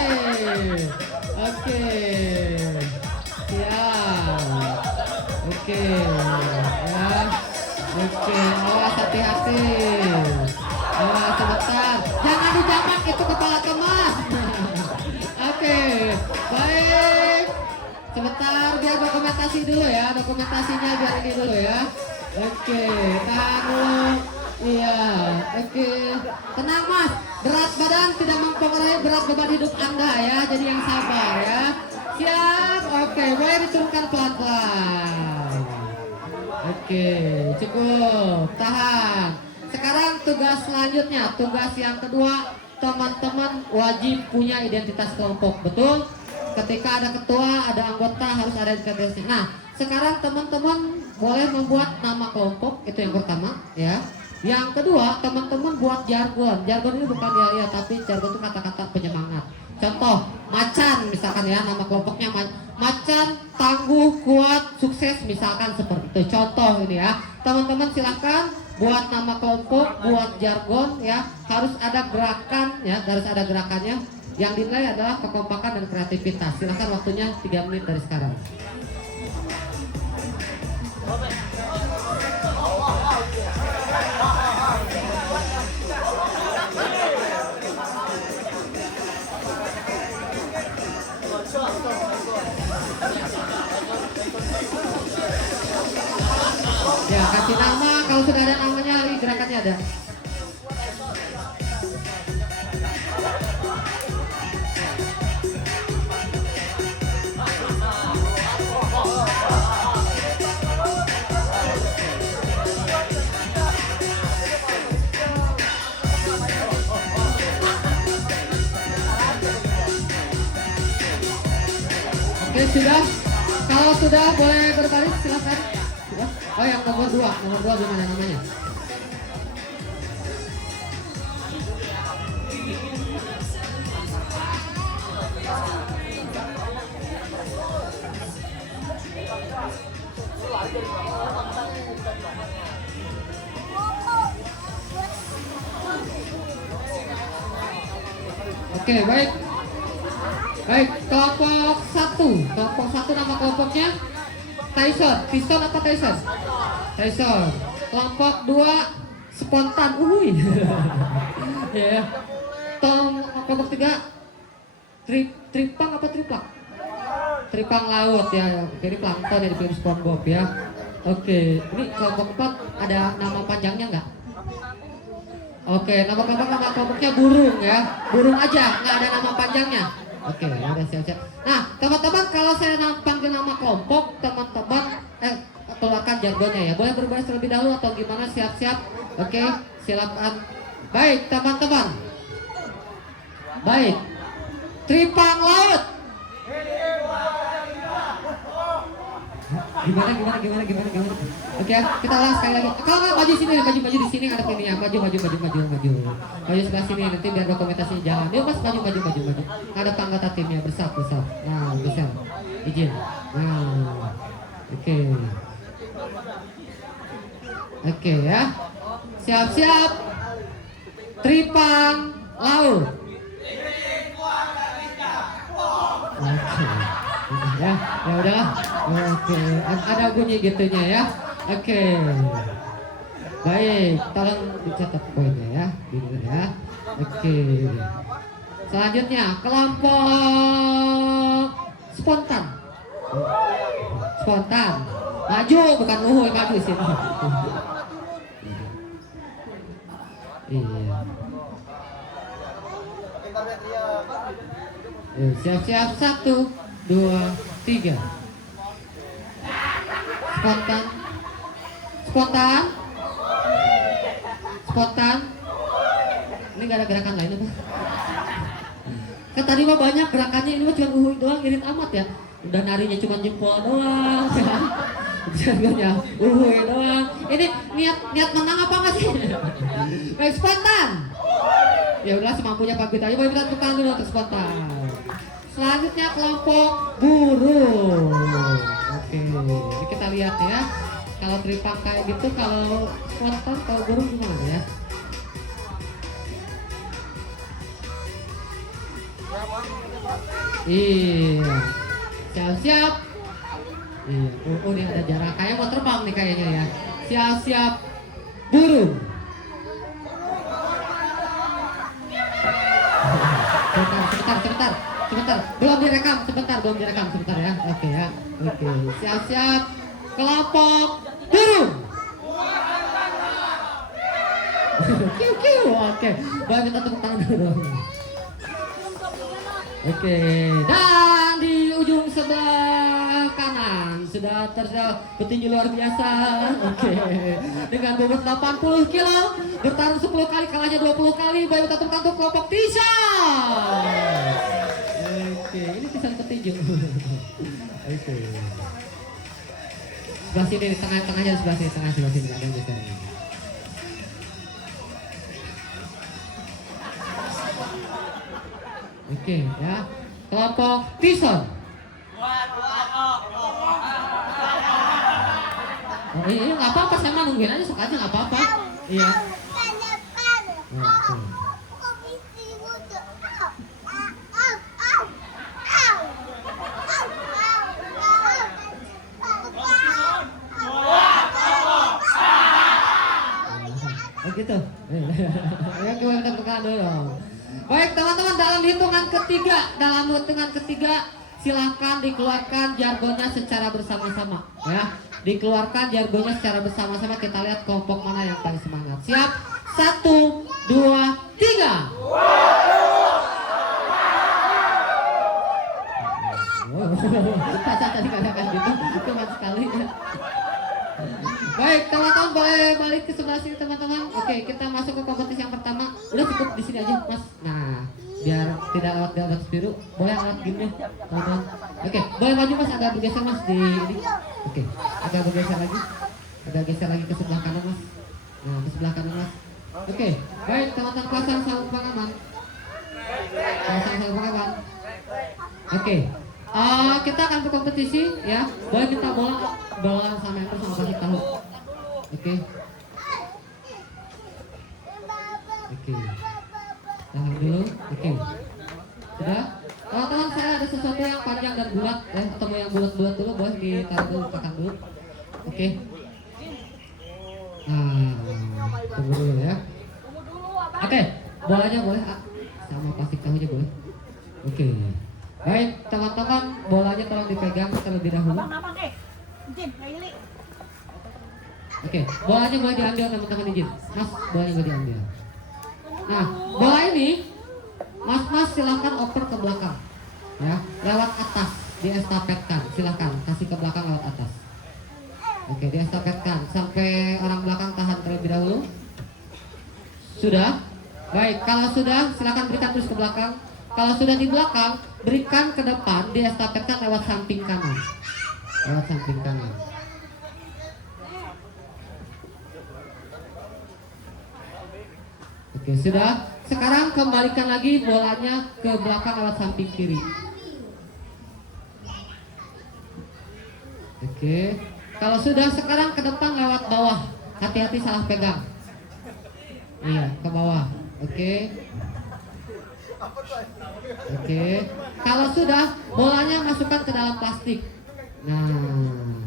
Oke. Ya. Oke, awas hati-hati. Awas sebentar. Jangan dijamak, itu kepala teman. Oke, baik. Sebentar, biar dokumentasi dulu ya. Dokumentasinya biar ini dulu ya. Oke, tahan dulu. Iya, oke. Tenang Mas, berat badan tidak mempengaruhi berat beban hidup Anda ya. Jadi yang sabar ya. Siap, oke. Boleh diturunkan pelan-pelan. Oke, cukup. Tahan. Sekarang tugas selanjutnya, tugas yang kedua, teman-teman wajib punya identitas kelompok, betul? Ketika ada ketua, ada anggota, harus ada identitasnya. Nah, sekarang teman-teman boleh membuat nama kelompok, itu yang pertama, ya. Yang kedua, teman-teman buat jargon. Jargon ini bukan ya, tapi jargon itu kata-kata penyemangat. Contoh, macan misalkan ya, nama kelompoknya macan, tangguh, kuat, sukses misalkan seperti itu. Contoh ini ya. Teman-teman silahkan buat nama kelompok, buat jargon ya, harus ada gerakan ya, harus ada gerakannya. Yang dinilai adalah kekompakan dan kreativitas. Silahkan waktunya 3 menit dari sekarang. Ya, kasih nama, kalau sudah ada namanya, gerakannya ada. Oke, sudah. Kalau sudah boleh berbalik silakan. Sudah. Oh, yang nomor 2 gimana namanya? Oke, baik. Baik, kelompok 1 nama kelompoknya Tyson. Tyson apa Tyson? Tyson. Kelompok 2 spontan. Ya. Kelompok 3 tripang apa triplak? Tripang laut ya. Jadi plankton ya, di film SpongeBob ya. Oke, ini kelompok 4 ada nama panjangnya nggak? Oke, nama kelompoknya burung ya. Burung aja, nggak ada nama panjangnya. Oke, udah siap-siap. Nah, teman-teman kalau saya panggil nama kelompok, teman-teman keluarkan jargonnya ya. Boleh berbaris terlebih dahulu atau gimana? Siap-siap. Oke, silakan. Baik, teman-teman. Baik. Tripang laut. Gimana? Oke, kita ulang sekali lagi. Kalau nggak maju sini, maju di sini ada ini ya. Maju sebelah sini nanti biar dokumentasinya jalan. Yuk mas, maju. Ada anggota timnya bersap. Nah, bisa. Izin. Nah, oke ya. Siap. Tripang laut. Oke. Ya udahlah. Oke, ada bunyi gitunya ya. Oke. Baik, tolong dicatat poinnya ya. Gitu ya. Oke. Selanjutnya kelompok spontan. Maju bukan maju sini. Iya. Siap-siap 1, 2, 3. Spontan. Ini gak ada gerakan lain apa? Kan tadi mah banyak gerakannya, ini mah cuma doang, irit amat ya. Udah narinya cuma jempol doang. Jargonnya doang. Ini niat menang apa nggak sih? Baik, spontan. Ya udah semampunya Pak Bita. Ayo kita tukang dulu untuk spontan. Selanjutnya kelompok burung. Oke, ini kita lihat ya. Kalau tripang kayak gitu, kalau spontan, kalau burung gimana ya? Iya, siap. Iya, ini ada jarak. Kayak mau terbang nih kayaknya ya. Siap, burung. Sebentar, belum direkam sebentar ya. Oke ya. Oke, siap. Kelompok burung. Kiu. Oke, boleh minta tepuk tangan dulu. Oke, dan di ujung sebelah kanan sudah tersedia petinju luar biasa. Oke, dengan bobot 80 kilo, bertarung 10 kali, kalahnya 20 kali. Bayu tepuk tangan untuk kelompok Tisha. Oke, ini pisang petinju. Oke. Sebelah sini, tengahnya sebelah sini, ada yang bisa. Oke, ya. Kelompok Tison. Oh, iya, nggak apa-apa, saya mah nungguin aja, sok aja nggak apa-apa. Iya. Oke. Oh gitu. Ya gimana tepuk dulu. Baik teman-teman, dalam hitungan ketiga silahkan dikeluarkan jargonnya secara bersama-sama ya. Dikeluarkan jargonnya secara bersama-sama, kita lihat kelompok mana yang paling semangat. Siap? 1, 2, 3. Tadi katakan gitu, cuma sekali. Baik, teman-teman boleh balik ke sebelah sini teman-teman. Oke, kita masuk ke kompetisi yang pertama. Udah cukup di sini aja, Mas. Nah, biar tidak lewat di atas biru, boleh alat game teman-teman. Oke, boleh maju Mas, agak bergeser Mas di ini. Oke, agak bergeser lagi. Agak geser lagi ke sebelah kanan Mas. Nah, ke sebelah kanan Mas. Oke, baik teman-teman, pasang sarung pengaman. Pasang sarung pengaman. Oke. Kita akan berkompetisi ya. Boleh minta bola sama yang sama kasih tahu. Oke. Tahan dulu. Oke. Sudah? Teman-teman, saya ada sesuatu yang panjang dan bulat atau yang bulat-bulat dulu, boleh ditaruh dulu, tekan dulu. Oke. Tunggu dulu ya. Oke, bolanya boleh sama plastik tahunya boleh. Oke. Baik, teman-teman, bolanya tolong dipegang terlebih dahulu. Oke, bolanya boleh diambil teman-teman, izin. Mas, bolanya boleh diambil. Nah, bola ini, Mas silahkan oper ke belakang, ya, lewat atas, diestafetkan. Silahkan kasih ke belakang lewat atas. Oke, diestafetkan sampai orang belakang tahan terlebih dahulu. Sudah? Baik, kalau sudah, silahkan berikan terus ke belakang. Kalau sudah di belakang, berikan ke depan, diestafetkan lewat samping kanan. Lewat samping kanan. Oke, sudah. Sekarang kembalikan lagi bolanya ke belakang lewat samping kiri. Oke. Kalau sudah, sekarang ke depan lewat bawah. Hati-hati salah pegang. Iya, ke bawah. Oke. Oke. Kalau sudah, bolanya masukkan ke dalam plastik. Nah,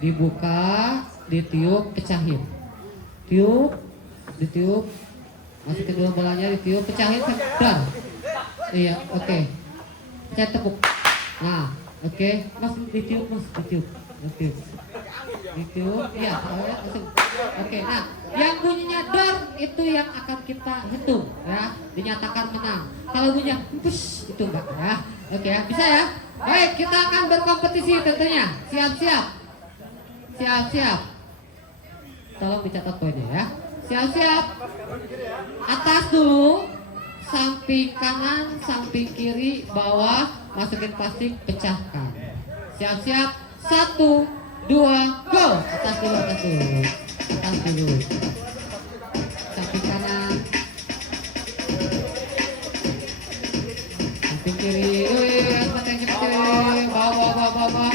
dibuka, ditiup, pecahin. Tiup, ditiup. Masukin dulu bolanya, ditiup, pecahin, dar. Iya, oke. Pecah tepuk. Nah, oke. Mas ditiup, Mas ditiup. Ditiup, iya. Oke, nah, yang bunyinya dar itu yang akan kita hitung, ya. Dinyatakan menang. Kalau bunyinya push itu enggak, ya. Oke, ya, bisa ya. Baik, kita akan berkompetisi tentunya. Siap-siap. Siap-siap. Tolong dicatat poinnya ya. Siap-siap. Atas dulu, samping kanan, samping kiri, bawah, masukin plastik, pecahkan. Siap-siap. 1, 2, go. Atas dulu, atas dulu. Atas dulu. Samping kanan. Samping kiri. Bawah.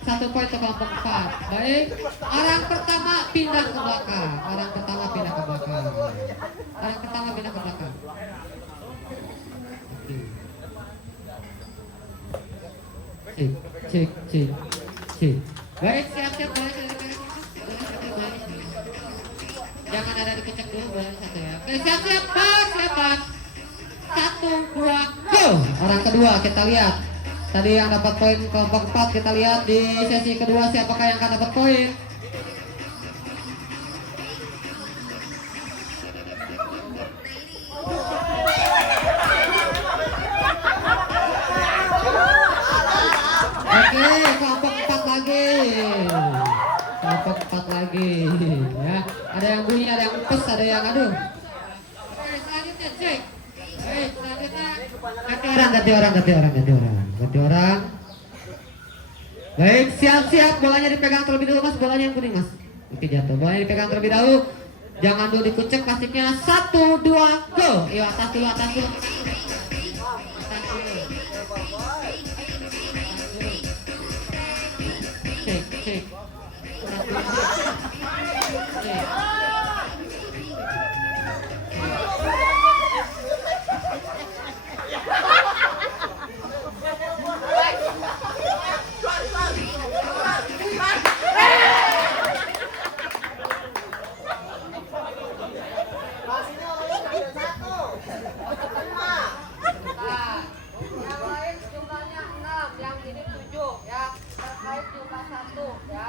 Satu poin ke kelompok 4. Baik, orang pertama pindah ke belakang. Cek. Baik, siap-siap. Jangan ada dikecek dulu, boleh satu ya. Oke, siap-siap, persiapan. 1, 2, go. Orang kedua kita lihat. Tadi yang dapat poin kelompok 4, kita lihat di sesi kedua siapakah yang akan dapat poin. Oke, kelompok 4 lagi. Kelompok 4 lagi. Ya, ada yang bunyi, ada yang empes, ada yang aduh. Oke, selanjutnya cek. Baik, selanjutnya ganti orang. Baik, siap-siap. Bolanya dipegang terlebih dulu mas. Bolanya yang kuning mas. Oke jatuh. Bolanya dipegang terlebih dahulu. Jangan dulu dikucek plastiknya. 1, 2, go. Yuk atas dulu, atas dulu. Atas dulu. Cek, cek. Atas dulu, cek. Cek. Yang lain jumlahnya 6, yang ini 7 ya. Terkait jumlah 1 ya.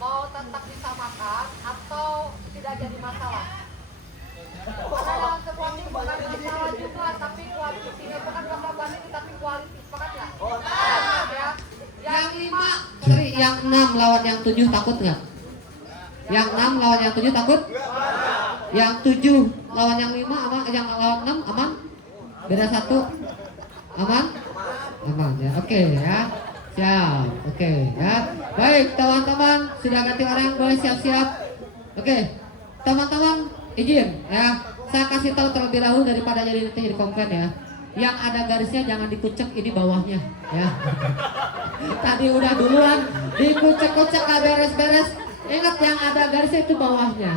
Mau tetap disamakan atau tidak jadi masalah? Karena yang seperti bukan masalah jumlah tapi kualitinya, bukan masalah kuantiti tapi kualitas. Sepakat nggak? Sepakat ya. Yang 5, sorry, yang 6 lawan yang 7 takut nggak? Yang 6 lawan yang 7 takut? Yang 7 lawan yang 5 aman, yang lawan 6 aman? Beda 1 aman? Aman ya, oke ya. Siap, oke ya. Baik teman-teman, sudah ganti orang, boleh siap-siap. Oke, teman-teman izin ya. Saya kasih tahu terlebih dahulu daripada jadi komplain ya. Yang ada garisnya jangan dikucek, ini bawahnya ya. Tadi udah duluan dikucek-kucek gak beres-beres. Ingat yang ada garisnya itu bawahnya.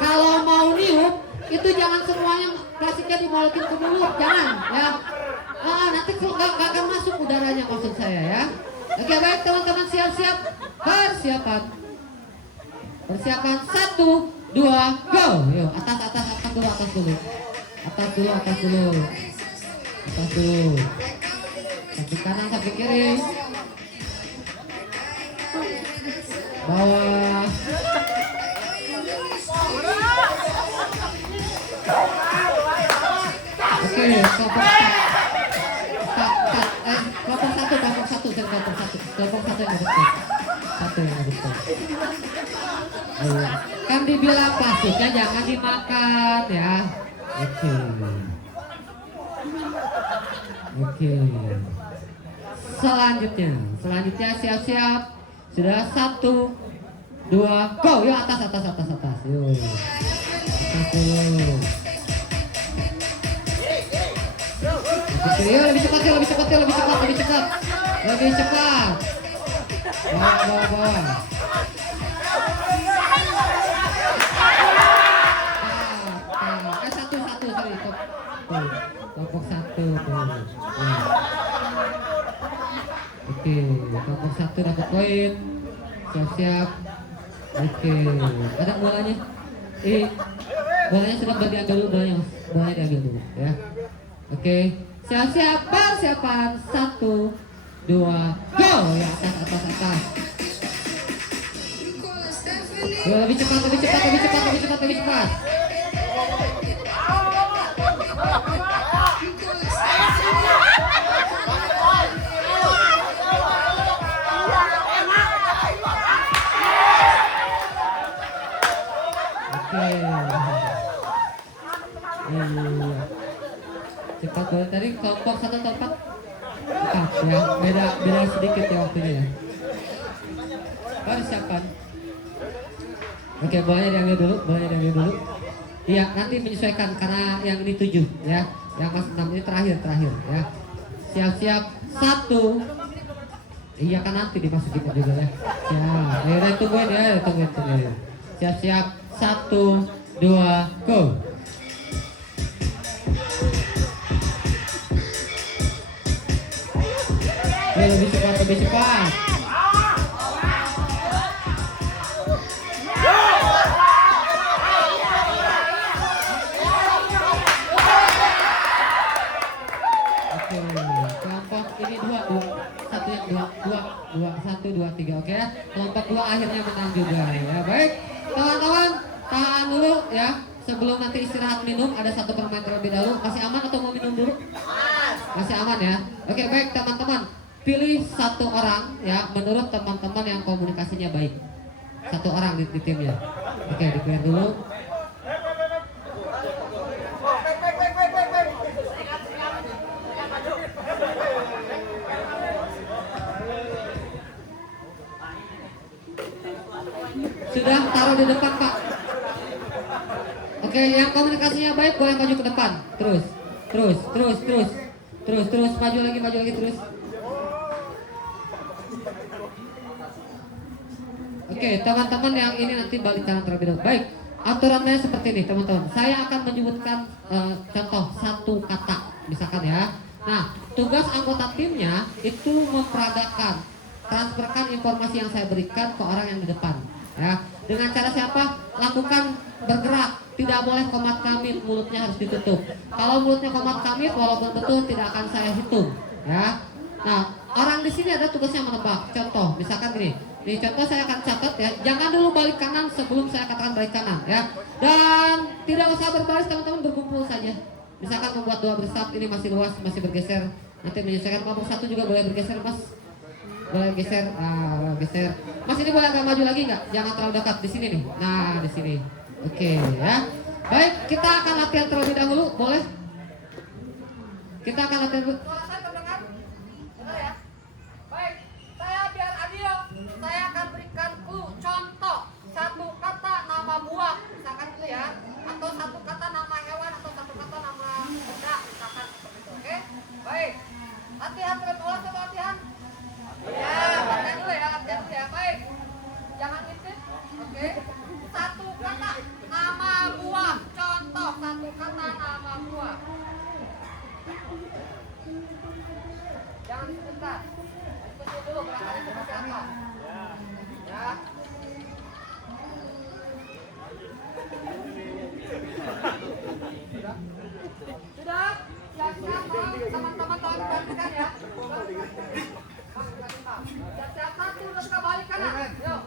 Kalau mau niup itu jangan semuanya plastiknya dimasukin ke mulut, jangan ya. Nanti nggak akan masuk udaranya maksud saya ya. Oke baik teman-teman, siap-siap. Persiapan. Persiapan 1, 2, go. Yuk atas dulu, atas dulu. Atas dulu, atas dulu. Atas dulu. Samping kanan, samping kiri. Bawah. Oke, kelompok satu, saya kelompok satu yang betul. Satu yang betul. Kan dibilang plastiknya jangan dimakan ya. Oke. Oke. Selanjutnya siap-siap. Sudah 1, 2, go. Yuk atas. Yuk. Atas dulu. Yuk, lebih cepat. Bawah. Satu, sorry. Kelompok 1. Oke, kelompok 1 dapat poin. Siap. Oke, ada bolanya. Bolanya sudah diambil dulu bolanya. Bolanya diambil dulu ya. Oke. Siap-siap, persiapan 1, 2, go! Ya atas. Yo, lebih cepat. Oke. Cepat boleh. Tadi kelompok 1 tempat 4 ya, beda sedikit ya waktunya ya. Persiapan. Oke, bolanya diambil dulu. Iya, nanti menyesuaikan karena yang ini 7 ya. Yang mas 6 ini terakhir ya. Siap-siap 1. Iya kan nanti dimasukin juga ya. Siap. Ya, tungguin. Siap-siap 1, 2, go. Lebih cepat. Oke, kelompok ini 1, 2, 3. Oke ya. Kelompok 2 akhirnya menang juga ya. Baik, teman-teman, tahan dulu ya. Sebelum nanti istirahat minum, ada satu permen terlebih dahulu. Masih aman atau mau minum dulu? Masih aman ya. Oke, baik teman-teman. Pilih 1 orang ya menurut teman-teman yang komunikasinya baik. 1 orang di timnya. Oke, dipilih dulu. Sudah taruh di depan Pak. Oke, yang komunikasinya baik boleh maju ke depan. Terus maju lagi terus. Oke, teman-teman yang ini nanti balik kanan terlebih dahulu. Baik, aturannya seperti ini teman-teman. Saya akan menyebutkan contoh satu kata, misalkan ya. Nah, tugas anggota timnya itu memperagakan, transferkan informasi yang saya berikan ke orang yang di depan. Ya, dengan cara siapa? Lakukan bergerak, tidak boleh komat kamit, mulutnya harus ditutup. Kalau mulutnya komat kamit, walaupun betul tidak akan saya hitung. Ya, nah orang di sini ada tugasnya menebak. Contoh, misalkan gini. Nih contoh saya akan catat ya, jangan dulu balik kanan sebelum saya katakan balik kanan ya. Dan tidak usah berbaris teman-teman, berkumpul saja. Misalkan membuat dua bersat, ini masih luas, masih bergeser. Nanti menyesuaikan kelompok satu juga boleh bergeser mas. Boleh geser, geser. Mas ini boleh agak maju lagi nggak? Jangan terlalu dekat di sini nih. Nah di sini. Oke ya. Baik, kita akan latihan terlebih dahulu, boleh? Kita akan latihan dulu. Suara saya terdengar? Benar ya? Baik, saya biar adil, saya akan berikan clue, contoh satu kata nama buah, misalkan itu ya, atau satu kata nama hewan, atau satu kata nama benda, misalkan seperti itu. Oke? Baik. Latihan terus, ulang coba latihan. Ya, latihan dulu ya, baik. Jangan ngintip. Oke. Satu kata nama buah, contoh satu kata nama buah. Jangan sebentar. Diskusi dulu gerakannya seperti apa. Ya. Sudah? Siap-siap teman-teman tolong diperhatikan ya. Siap-siap satu, terus ke balik kanan. Yuk.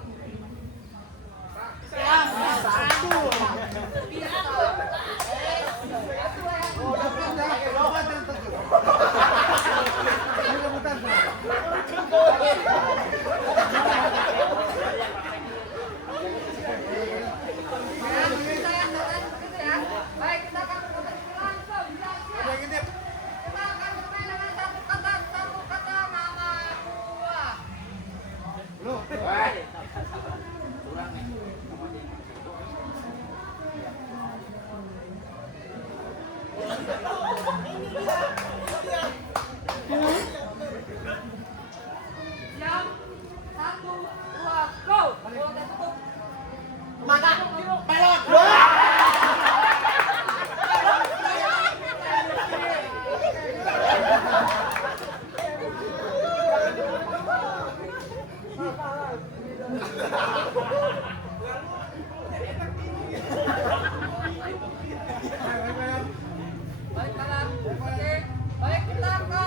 Baik, kita akan berkompetisi langsung. Siap-siap. Kita akan bermain dengan satu kata nama buah. Siap. 1, 2, go. Mulutnya tutup. Mata. Pelot. Baik kanan. Oke. Baik, kita ke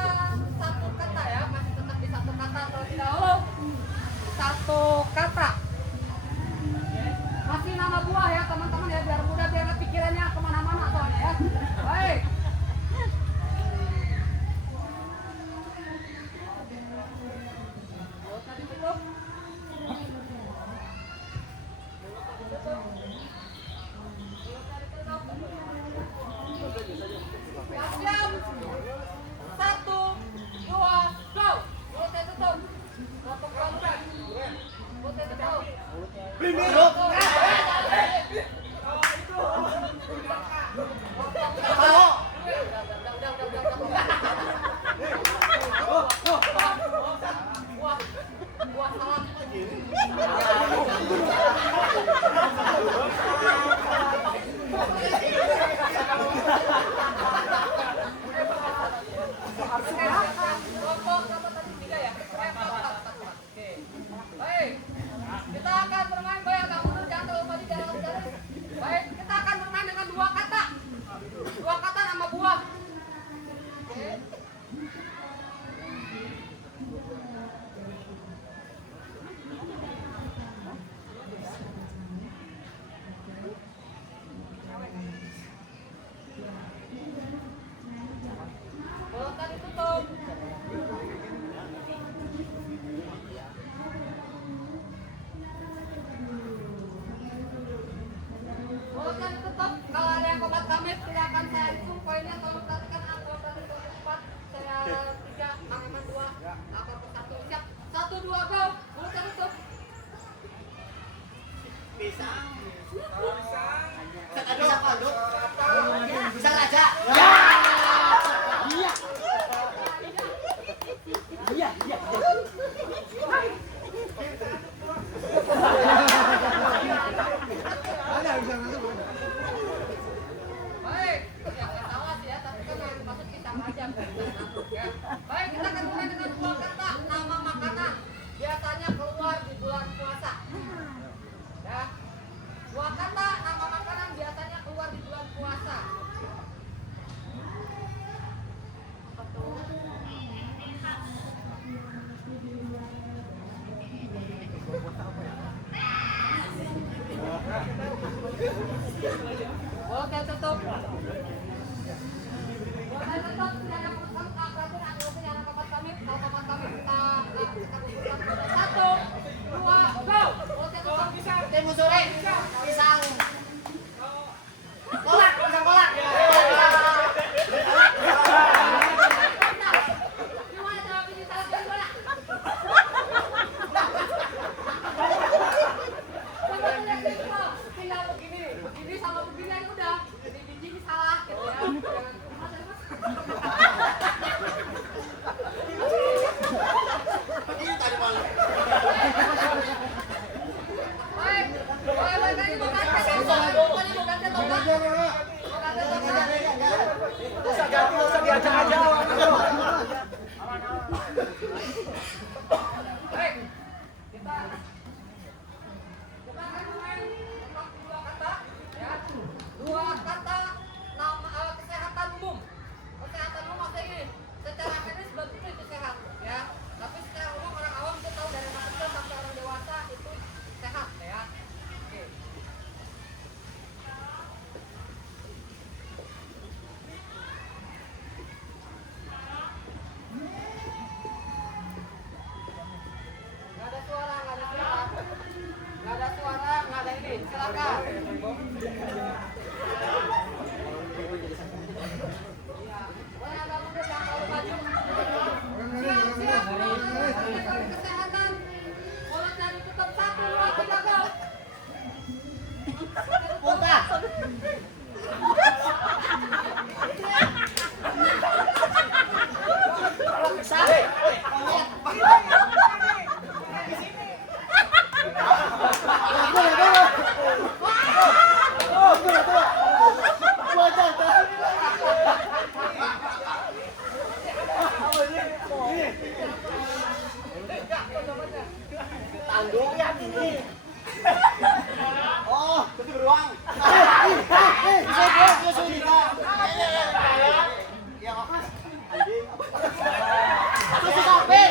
satu kata ya, masih tetap di satu kata terlebih dahulu. Satu kata. Masih nama buah ya teman-teman ya, biar mudah, biar pikirannya kemana-mana soalnya ya. Baik. Mulutnya ditutup. Bisa raja. Baik, ya nggak salah sih ya, tapi kan yang dimaksud pisang aja. Ya. Baik, kita akan mulai dengan dua kata nama makanan biasanya keluar di bulan puasa. Ya, dua kata nama makanan biasanya keluar di bulan puasa. Oke, tutup. Oke, tutup. Tidak ada penutup. Berarti ada yang dapat kami. Kalau teman kami kita satu, dua, go. Oke, tutup. Timun sore. Pisang. Kolak, pisang kolak. Gimana jawab ini? Salah dari mana? Tinggal begini sama begini aja udah. Jadi biji ini salah gitu ya. Baik, baik lagi mau ganti pokoknya mau ganti tomat. Mau ganti tomat. Usah diajak aja. Baik, kita akan main dua kata, ya. Dua kata nama kesehatan umum. Kesehatan umum maksudnya gini, secara medis belum tentu itu sehat, ya. Tapi secara umum orang awam itu tahu dari anak kecil sampai orang dewasa itu sehat, ya. Oke. Nggak ada suara, nggak ada suara. Nggak ada suara, nggak ada ini. Silakan. Iya. Boleh agak mundur, jangan terlalu maju. Siap, siap. Kesehatan. Mulut dan tutup 1, 2, 3, go. Muntah. Tanduk ya ini. Oh, itu beruang. Ya, anjing. Susu sapi.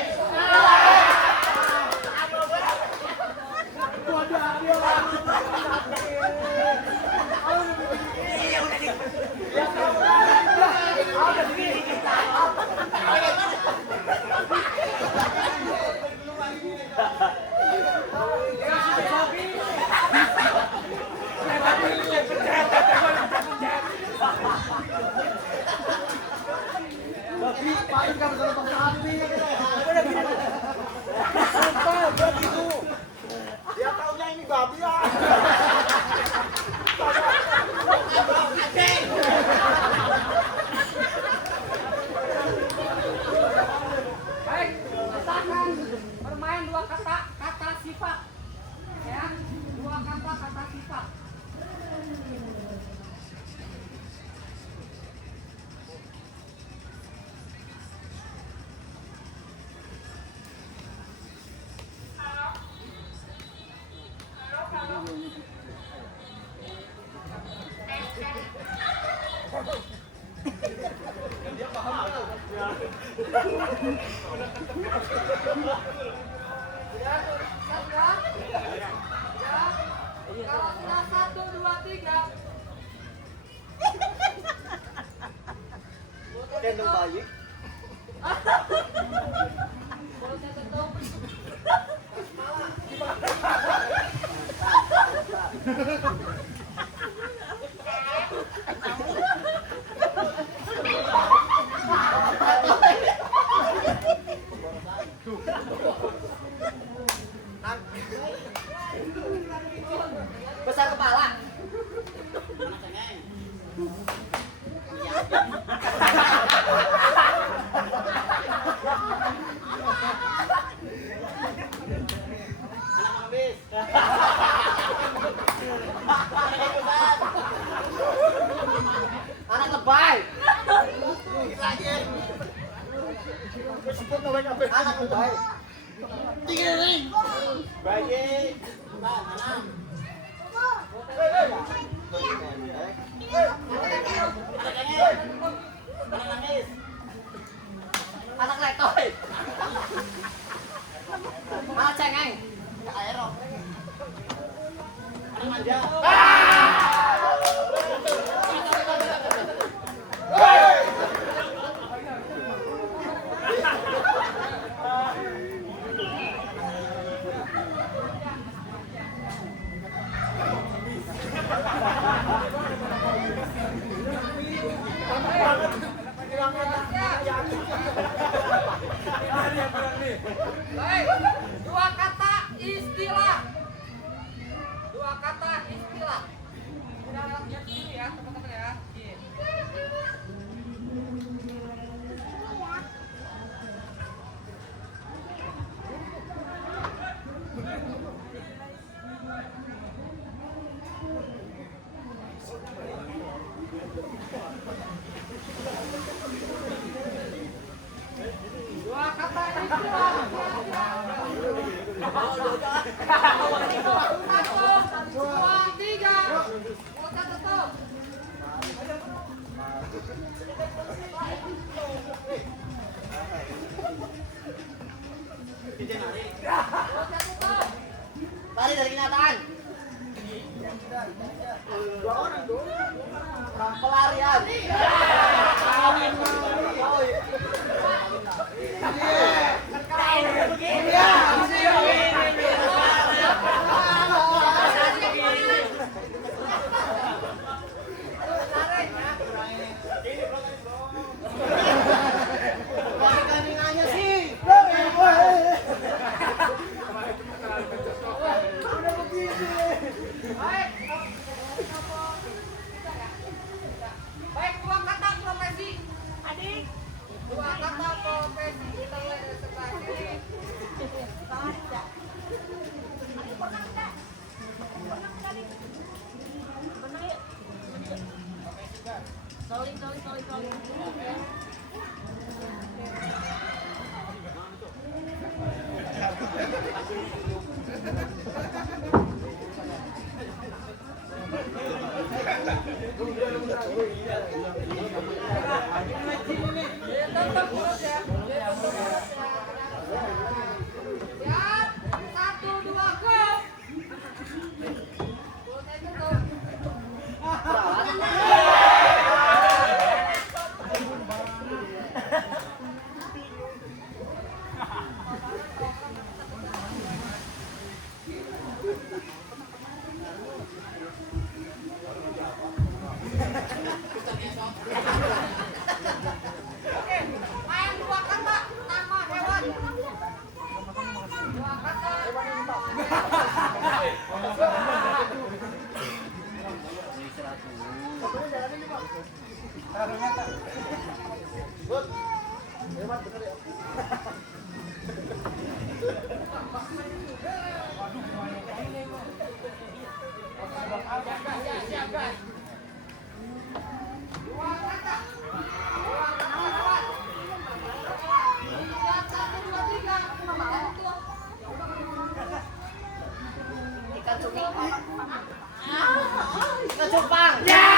Dia taunya ini babi lah. Baik, kita akan bermain dua kata, kata sifat. Ya, dua kata, kata sifat. Ya, siap ya? Ya. Kalau sudah 1, 2, 3. Gendong bayi. Mulutnya tutup. Sebut na wag apa. Anak ko bay. Tingin ring. Bayi. Anak. Anak letoy. Anak cengeng. Aero. Anak manja. Baik, dua kata istilah. Dua kata istilah. Udah lihat dulu ya, teman-teman ya. Dua kata istilah. Satu, dua, tiga. Mulut tutup. Mulut tutup. Balik dari kenyataan. Pelarian. Baik, dua kata profesi. Adik. Dua kata profesi. Kita mulai dari sebelah kiri. Ya, satu, dua, go. Mulutnya tutup. Oke, main dua kata nama hewan. Dua kata dua kata. Dua kata hewan. Ya, satu, dua, tiga. Ikan cumi. Ikan cupang. Ya.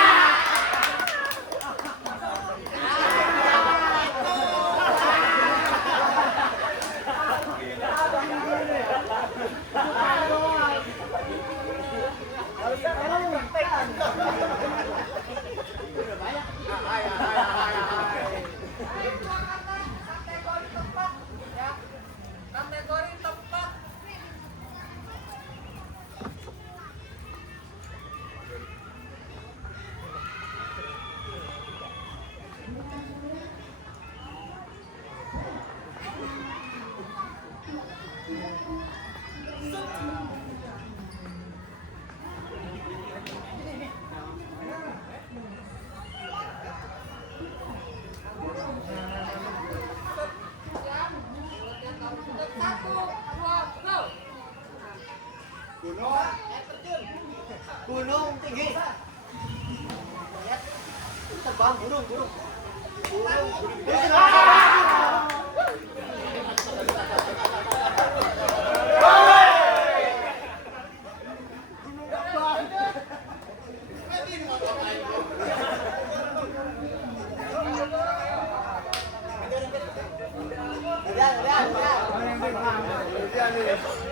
Dua kata kategori tempat ya. Kategori tempat. Ya, mulutnya taruh tutup. Satu, dua, go. Gunung tinggi. Lihat. Terbang gunung. Gunung.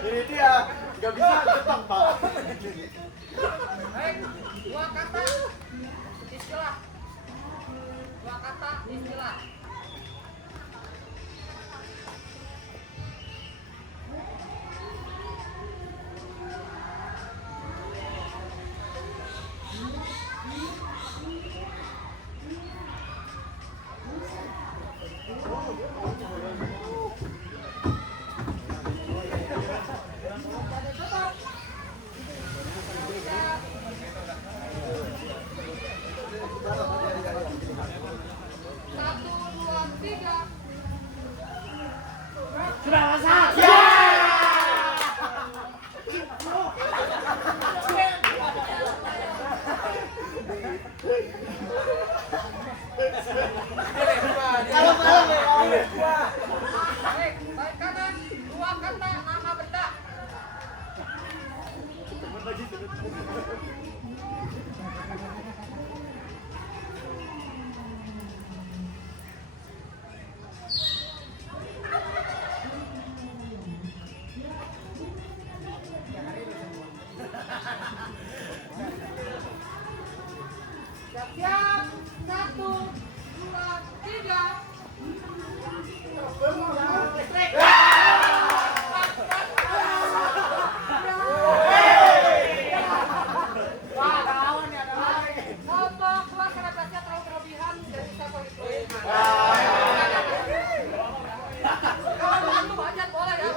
Ini dia, nggak bisa ketang pak. Baik, dua kata istilah. Dua kata istilah. Satu, dua, tiga. Baik, baik kanan, dua kata nama benda. Siap-siap, satu, dua, tiga. Kelompok keluar karena beratnya terlalu berlebihan dan bisa poin-poin. Kalau bantu banyak boleh ya.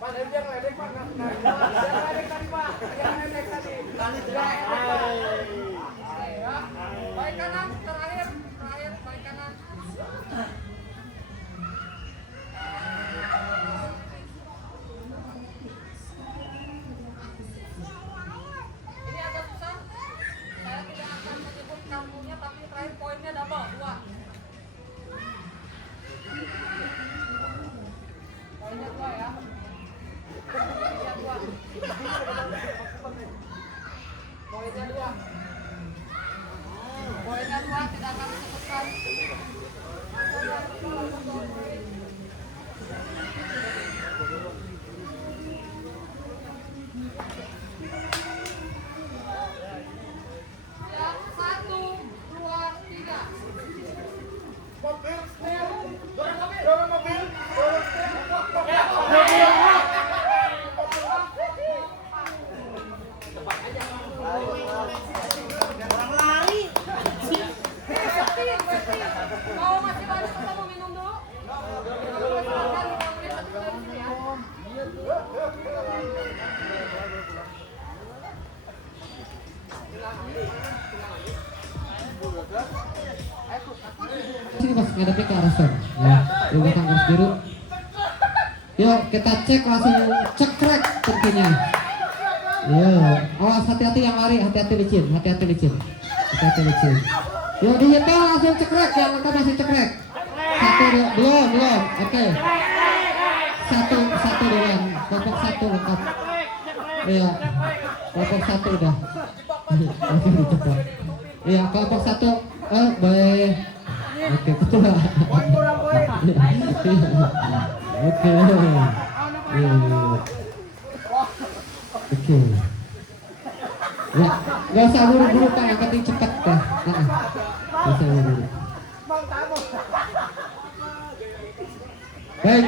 Pak, dia ngeledek Pak. Ngeledek tadi Pak. Dia ngeledek tadi. Baik kanan, terakhir, baik kanan. Ini agak susah. Saya tidak akan menyebut kampungnya, tapi terakhir poinnya double, 2. Poinnya 2 ya. Poinnya 2. Poinnya 2. Poinnya 2 tidak akan disebutkan. Siap, 1, 2, 3. Dorong mobil. Mau masih lanjut atau mau minum dulu? Silakan, 5 menit satu kali di sini ya. Sini Mas, ngadepnya ke arah sana. Ya, di belakang garis biru. Yuk, kita cek langsung cekrek tentunya. Yo, awas hati-hati yang lari, hati-hati licin. Yuk dihitung langsung cekrek, yang lengkap masih cekrek. Satu, belum, oke. Satu doang, kelompok 1 lengkap. Iya, kelompok 1 udah. Iya, kelompok 1, baik. Oke, betul. Oke. Oke. Ya, nggak usah buru-buru Pak, yang penting cepat Pak. Nggak usah buru-buru. Baik.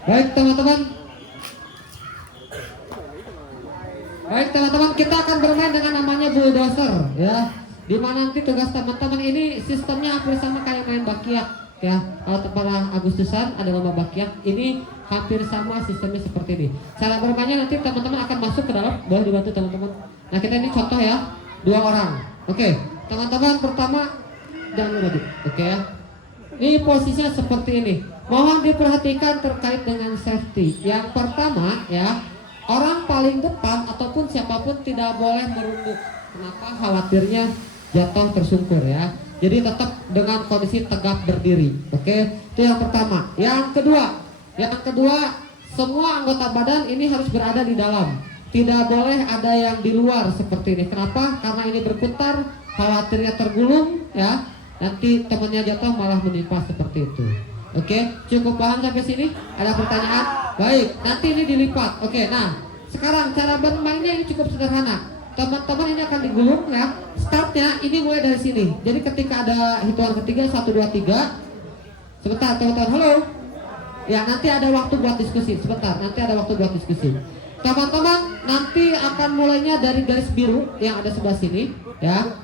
Baik teman-teman. Kita akan bermain dengan namanya bulldozer ya. Dimana nanti tugas teman-teman ini sistemnya hampir sama kayak main bakyak ya. Kalau para Agustusan ada lomba bakyak, ini hampir sama sistemnya seperti ini. Cara bermainnya nanti teman-teman akan masuk ke dalam, boleh dibantu teman-teman. Nah kita ini contoh ya, 2 orang. Oke, teman-teman pertama jangan lupa oke ya. Ini posisinya seperti ini. Mohon diperhatikan terkait dengan safety. Yang pertama ya, orang paling depan ataupun siapapun tidak boleh merunduk. Kenapa? Khawatirnya jatuh tersungkur ya. Jadi tetap dengan kondisi tegak berdiri. Oke, itu yang pertama. Yang kedua, semua anggota badan ini harus berada di dalam. Tidak boleh ada yang di luar seperti ini. Kenapa? Karena ini berputar, khawatirnya tergulung ya. Nanti temannya jatuh malah menimpa seperti itu. Oke, cukup paham sampai sini? Ada pertanyaan? Baik, nanti ini dilipat. Oke, nah sekarang cara bermainnya ini cukup sederhana. Teman-teman ini akan digulung ya. Startnya ini mulai dari sini. Jadi ketika ada hitungan ketiga 1, 2, 3. Sebentar teman-teman, halo. Ya nanti ada waktu buat diskusi. Sebentar, nanti ada waktu buat diskusi. Teman-teman nanti akan mulainya dari garis biru yang ada sebelah sini ya.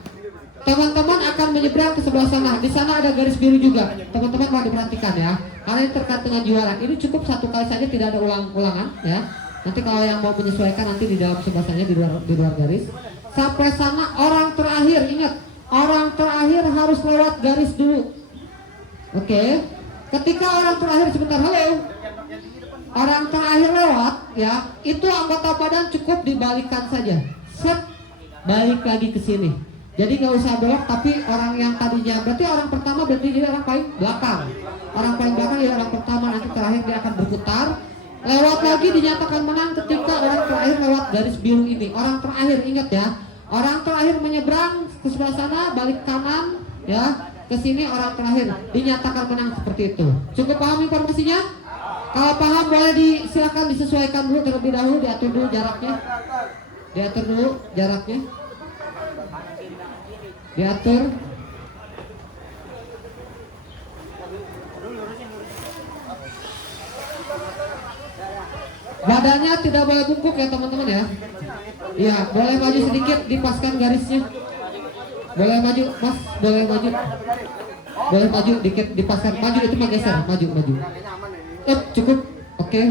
Teman-teman akan menyeberang ke sebelah sana. Di sana ada garis biru juga. Teman-teman mau diperhatikan ya. Karena ini terkait dengan juara. Ini cukup satu kali saja, tidak ada ulang-ulangan ya. Nanti kalau yang mau menyesuaikan nanti di dalam sebelah sana, di luar garis. Sampai sana orang terakhir, ingat, orang terakhir harus lewat garis dulu. Oke. Ketika orang terakhir, sebentar, halo. Orang terakhir lewat ya, itu anggota badan cukup dibalikan saja. Set, balik lagi ke sini. Jadi nggak usah belok, tapi orang yang tadinya berarti orang pertama berarti jadi orang paling belakang. Orang paling belakang jadi orang pertama, nanti terakhir dia akan berputar. Lewat lagi dinyatakan menang ketika orang terakhir lewat garis biru ini. Orang terakhir, ingat ya. Orang terakhir menyeberang ke sebelah sana, balik kanan ya. Ke sini orang terakhir dinyatakan menang seperti itu. Cukup paham informasinya? Kalau paham boleh silakan disesuaikan dulu terlebih dahulu, diatur dulu jaraknya. Diatur dulu jaraknya. Diatur. Badannya tidak boleh bungkuk ya teman-teman ya. Iya, boleh maju sedikit, dipaskan garisnya. Boleh maju, Mas, boleh maju. Boleh maju dikit, dipaskan. Maju itu mah geser, maju. Cukup. Oke.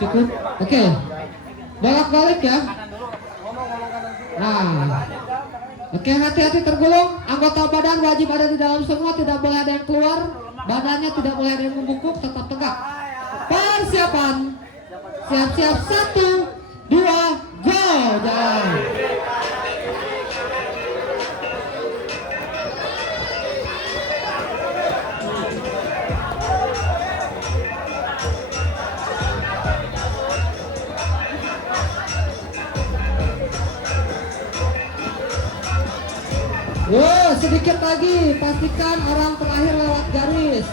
Cukup. Oke. Bolak-balik ya. Nah. Oke, hati-hati tergulung. Anggota badan wajib ada di dalam semua, tidak boleh ada yang keluar. Badannya tidak boleh ada yang membungkuk, tetap tegak. Persiapan. Siap-siap, 1, 2, go, jalan. Wow, sedikit lagi, pastikan orang terakhir lewat garis.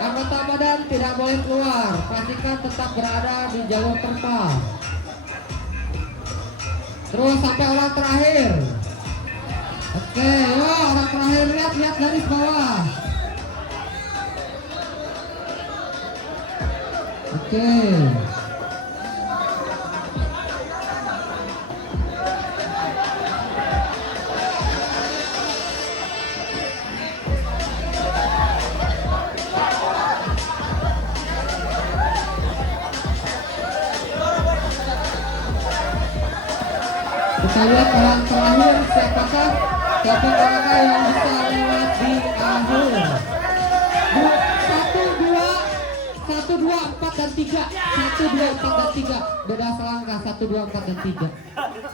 Anggota badan tidak boleh keluar, pastikan tetap berada di jalur terpal. Terus sampai orang terakhir. Oke, wah, orang terakhir lihat garis bawah. Oke. Kita lihat orang terakhir siapa orangnya yang bisa lewat di akhir. 1, 2, 4 dan 3. 1, 2, 4 dan 3. Beda selangkah 1, 2, 4 dan 3.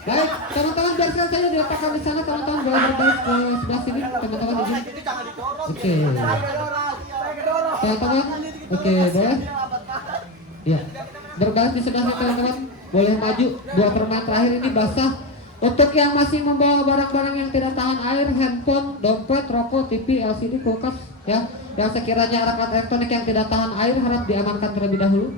Baik, teman-teman biarkan saja diletakkan di sana. Teman-teman boleh berbalik ke sebelah sini. Teman-teman di sini. Oke. Teman-teman, oke, boleh. Iya. Berbalik di sebelah sini teman-teman. Boleh maju. 2 permain terakhir ini basah. Untuk yang masih membawa barang-barang yang tidak tahan air, handphone, dompet, rokok, TV, LCD, kulkas, ya, yang sekiranya alat elektronik yang tidak tahan air harap diamankan terlebih dahulu.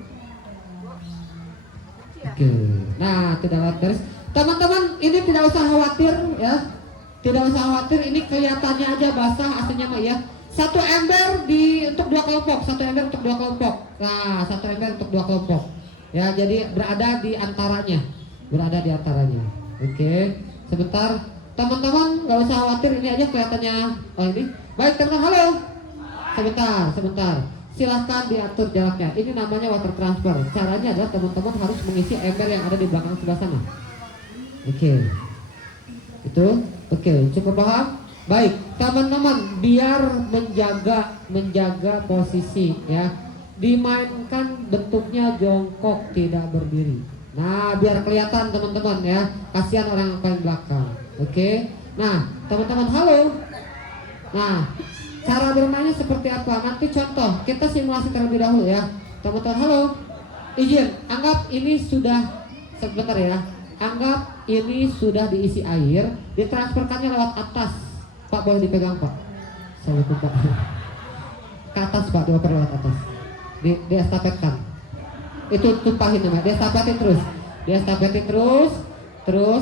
Oke, nah tidak lewat garis. Teman-teman ini tidak usah khawatir, ya, tidak usah khawatir. Ini kelihatannya aja basah, aslinya mah ya. 1 ember untuk 2 kelompok, 1 ember untuk 2 kelompok. Nah, 1 ember untuk 2 kelompok. Ya, jadi berada di antaranya, Oke, sebentar, teman-teman nggak usah khawatir, ini aja kelihatannya. Oh ini, baik teman-teman, halo. Sebentar. Silahkan diatur jaraknya. Ini namanya water transfer. Caranya adalah teman-teman harus mengisi ember yang ada di belakang sebelah sana. Oke, itu, oke, cukup paham. Baik, teman-teman, biar menjaga posisi, ya, dimainkan bentuknya jongkok tidak berdiri. Nah, biar kelihatan teman-teman ya. Kasihan orang yang paling belakang. Oke. Nah, teman-teman halo. Nah, cara bermainnya seperti apa? Nanti contoh, kita simulasi terlebih dahulu ya. Teman-teman halo. Izin, anggap ini sudah sebentar ya. Anggap ini sudah diisi air, ditransferkannya lewat atas. Pak boleh dipegang Pak. Saya lupa Pak. Ke atas Pak, dioper lewat atas. Diestafetkan. Itu tumpahin namanya, diestafetin terus. Diestafetin terus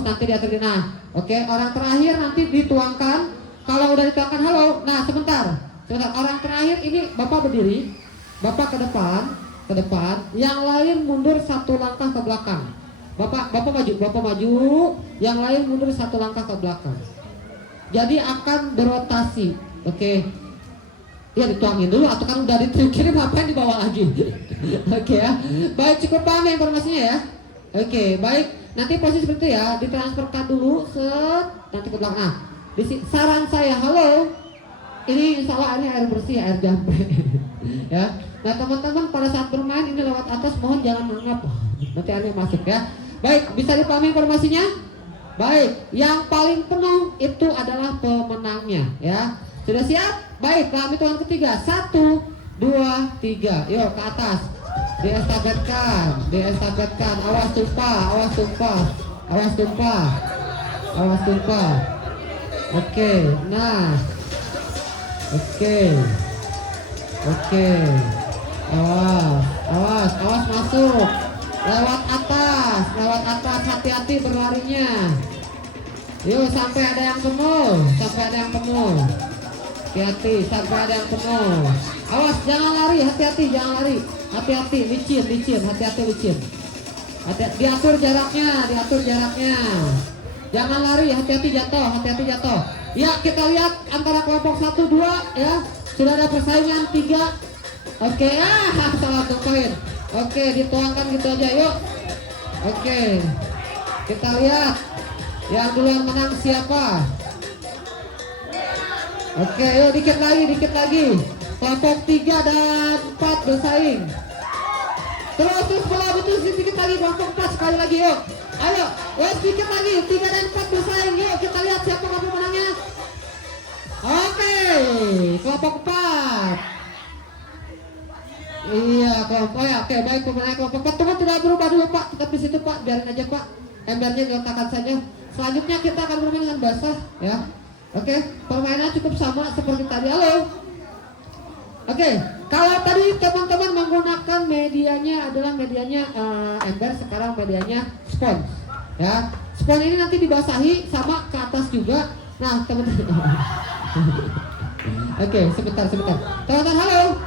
nanti diatur. Nah, oke, orang terakhir nanti dituangkan. Kalau udah dituangkan halo. Nah, sebentar. Orang terakhir ini Bapak berdiri, Bapak ke depan, yang lain mundur satu langkah ke belakang. Bapak maju, yang lain mundur satu langkah ke belakang. Jadi akan berotasi. Oke. Ya dituangin dulu atau kan udah dikirim apa yang dibawa lagi. Oke ya. Baik, cukup paham ya informasinya ya. Oke, baik. Nanti posisi seperti itu ya, ditransferkan dulu nanti ke belakang. Nah, saran saya halo. Ini insya Allah ini air bersih, air jampe. Ya. Nah, teman-teman pada saat bermain ini lewat atas mohon jangan mengap. Nanti airnya masuk ya. Baik, bisa dipahami informasinya? Baik, yang paling penuh itu adalah pemenangnya ya. Sudah siap? Baik, kami hitungan ketiga. 1, 2, 3. Yuk ke atas. Diestafetkan. Awas tumpah. Oke, nah. Oke. Awas masuk. Lewat atas, hati-hati berlarinya. Yuk sampai ada yang penuh. Hati-hati sampai ada yang penuh. Awas jangan lari, hati-hati jangan lari. Hati-hati licin, hati-hati licin. Diatur jaraknya. Jangan lari, hati-hati jatuh. Ya, kita lihat antara kelompok 1 2 ya. Sudah ada persaingan 3. Oke, salah satu poin. Oke, dituangkan gitu aja yuk. Oke. Kita lihat yang duluan menang siapa. Oke, yuk dikit lagi. Kelompok 3 dan 4 bersaing. Terus bola betul sedikit lagi kelompok 4 sekali lagi yuk. Ayo, sedikit lagi 3 dan 4 bersaing. Yuk kita lihat siapa kelompok menangnya. Oke, kelompok 4. Iya, kelompok ya. Oke, baik pemenang kelompok 4. Tunggu tidak berubah dulu Pak. Tetap di situ Pak. Biarin aja Pak. Embernya diletakkan saja. Selanjutnya kita akan bermain dengan basah ya. Oke, permainan cukup sama seperti tadi. Halo. Oke, kalau tadi teman-teman menggunakan medianya adalah ember, sekarang medianya spons. Ya, spons ini nanti dibasahi sama ke atas juga. Nah, teman-teman. Oke, sebentar. Teman-teman halo.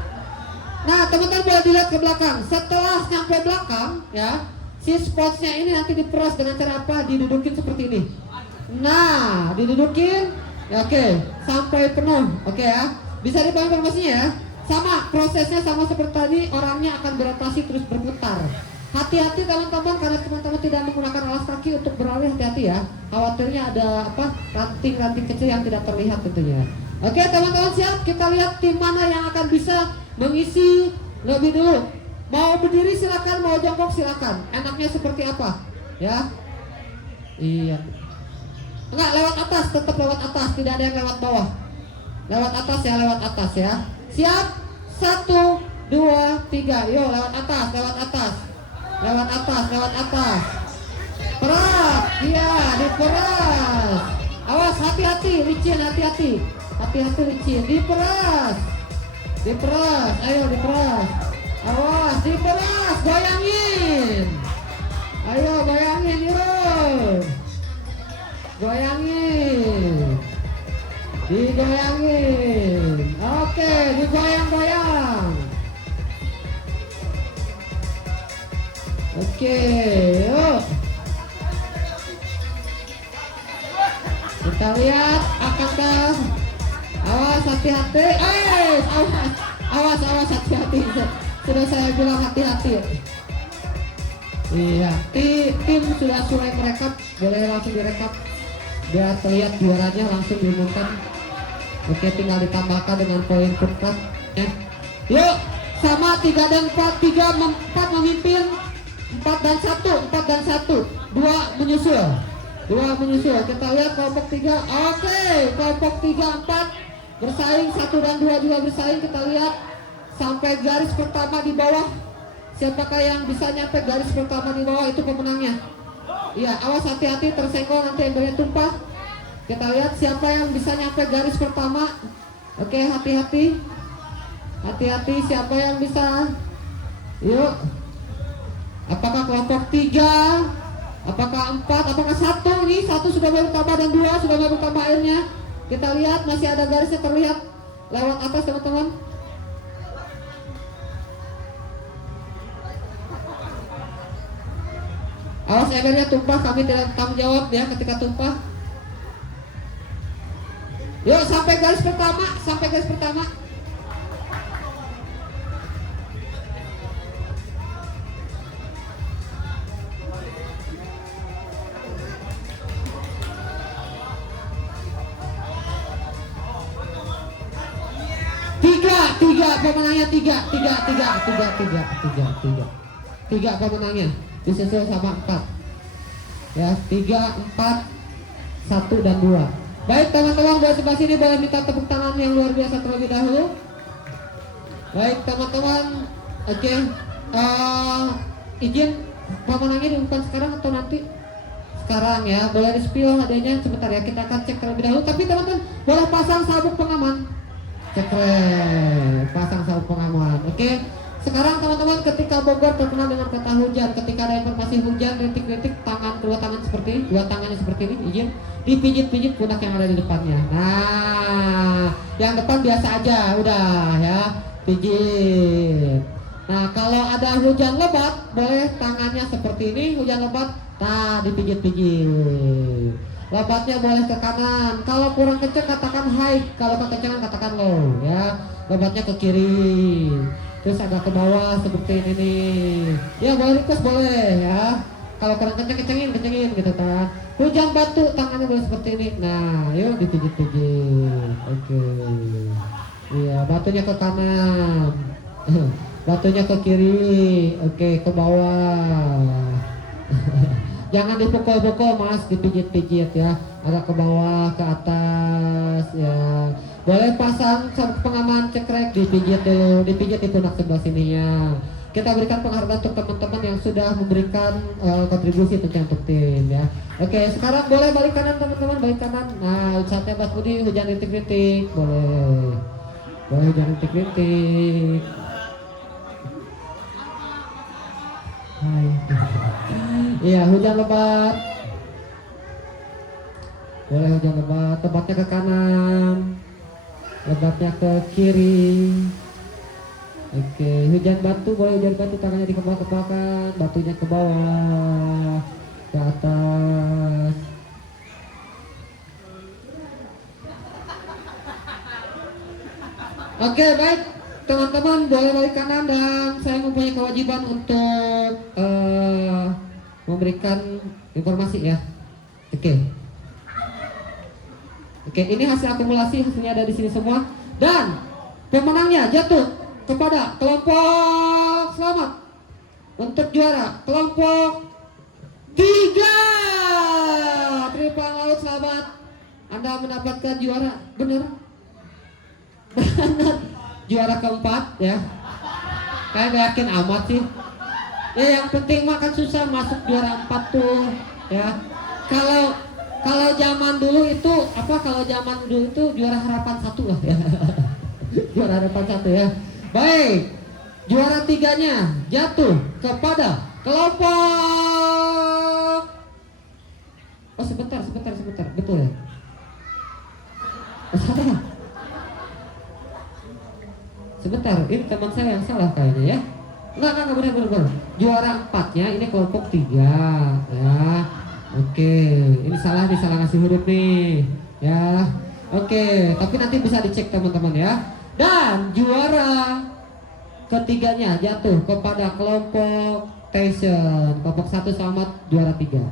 Nah, teman-teman boleh dilihat ke belakang. Setelah sampai belakang, ya, si sponsnya ini nanti diperas dengan cara apa? Didudukin seperti ini. Nah, didudukin. Ya, oke, sampai penuh. Oke ya. Bisa dipahami informasinya ya. Sama, prosesnya sama seperti tadi, orangnya akan berotasi terus berputar. Hati-hati teman-teman, karena teman-teman tidak menggunakan alas kaki untuk berlari, hati-hati ya. Khawatirnya ada ranting-ranting kecil yang tidak terlihat tentunya. Oke teman-teman siap, kita lihat tim mana yang akan bisa mengisi lebih dulu. Mau berdiri silakan, mau jongkok silakan. Enaknya seperti apa? Ya. Iya. Enggak, lewat atas, tetap lewat atas, tidak ada yang lewat bawah. Lewat atas ya. Siap? 1, 2, 3. Yo, lewat atas. Peras, iya, diperas. Awas, hati-hati, licin, hati-hati licin, diperas. Ayo diperas. Awas, diperas, goyangin. Ayo, goyangin, yuk. Digoyangin. Oke, digoyang-goyang. Oke, yuk. Kita lihat apakah. Awas, hati-hati. Awas, hati-hati. Sudah saya bilang hati-hati. Iya, tim sudah mulai merekap. Boleh langsung direkap biar terlihat juaranya langsung diumumkan. Oke, tinggal ditambahkan dengan poin kertas ya. Yuk, sama 3 dan 4 memimpin. 4 dan 1, 2 menyusul. Kita lihat kelompok 3. Oke, kelompok 3 4 bersaing, 1 dan 2 juga bersaing. Kita lihat sampai garis pertama di bawah. Siapakah yang bisa nyampe garis pertama di bawah, itu pemenangnya. Iya, awas hati-hati tersenggol nanti embernya tumpah. Kita lihat siapa yang bisa nyampe garis pertama. Oke, hati-hati siapa yang bisa. Yuk. Apakah kelompok 3? Apakah 4? Apakah 1? Ini 1 sudah bertambah dan 2 sudah bertambah airnya. Kita lihat masih ada garisnya terlihat lewat atas teman-teman. Awas embernya tumpah, kami tidak tanggung jawab ya ketika tumpah. Yuk sampai garis pertama. 3 pemenangnya 3 pemenangnya disusul sama 4 ya, 3, 4, 1 dan 2. Baik teman-teman, buat sebelah sini boleh minta tepuk tangan yang luar biasa terlebih dahulu. Baik teman-teman, oke. Izin pemenangnya diumumkan sekarang atau nanti? Sekarang ya, boleh di spill adanya sebentar ya, kita akan cek terlebih dahulu. Tapi teman-teman boleh pasang sabuk pengaman. Pasang sabuk pengaman. Oke. Sekarang teman-teman, ketika Bogor terkenal dengan kata hujan, ketika ada informasi hujan, rintik-rintik dua tangannya seperti ini, izin dipijit-pijit pundak yang ada di depannya. Nah, yang depan biasa aja, udah ya, pijit. Nah, kalau ada hujan lebat, boleh tangannya seperti ini, hujan lebat, nah dipijit-pijit. Lebatnya boleh ke kanan. Kalau kurang kencang katakan high, kalau kekencangan katakan low ya. Lebatnya ke kiri. Terus agak ke bawah seperti ini. Ya boleh request boleh ya. Kalau kurang kencengin gitu kan. Hujan batu tangannya boleh seperti ini. Nah, yuk dipijit-pijit. Oke. Iya, batunya ke kanan. Batunya ke kiri. Oke, ke bawah. Jangan dipukul-pukul mas, dipijit-pijit ya. Agak ke bawah, ke atas ya. Boleh pasang sabuk pengaman cekrek, dipijit dulu, dipijit di pundak sebelah sininya. Kita berikan penghargaan untuk teman-teman yang sudah memberikan kontribusi tentunya untuk tim ya. Oke, sekarang boleh balik kanan teman-teman, balik kanan. Nah, saatnya Mas Budi hujan rintik-rintik, boleh hujan rintik-rintik. Hai. Iya, hujan lebat. Boleh hujan lebat, tempatnya ke kanan, lebatnya ke kiri. Oke, hujan batu, boleh hujan batu, tangannya dikembang-kembangkan, batunya ke bawah, ke atas. Oke, baik teman-teman, boleh balik kanan dan saya mempunyai kewajiban untuk memberikan informasi ya. Oke, ini hasil akumulasi, hasilnya ada di sini semua dan pemenangnya jatuh kepada kelompok, selamat untuk juara kelompok 3. Triple Laut, selamat, Anda mendapatkan juara, bener juara keempat ya. Kayak gak yakin amat sih ya, yang penting mah kan susah masuk juara 4 tuh ya. Kalau zaman dulu itu juara harapan 1 lah ya. Juara harapan 1 ya. Baik, juara 3-nya jatuh kepada kelompok, oh sebentar, betul ya? Salah. Sebentar, ini teman saya yang salah kayaknya ya. Enggak benar. Juara 4-nya ini kelompok 3 ya. Oke, ini salah ngasih huruf nih ya. Oke, tapi nanti bisa dicek teman-teman ya. Dan juara ketiganya jatuh kepada kelompok Tyson. Kelompok 1 selamat, juara 3.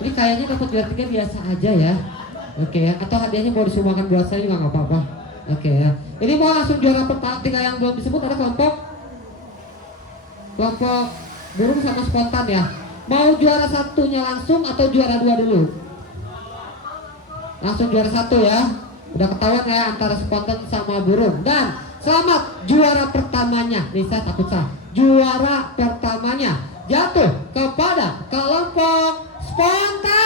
Ini kayaknya dapat juara 3 biasa aja ya. Oke ya, atau hadiahnya mau disumbangkan buat saya juga nggak apa-apa. Oke ya. Ini mau langsung juara pertama 3 yang belum disebut, ada kelompok kelompok burung sama spontan ya. Mau juara satunya langsung atau juara dua dulu? Langsung juara satu ya. Udah ketahuan ya antara spontan sama burung. Dan selamat juara pertamanya. Nih saya takut salah. Juara pertamanya jatuh kepada kelompok spontan.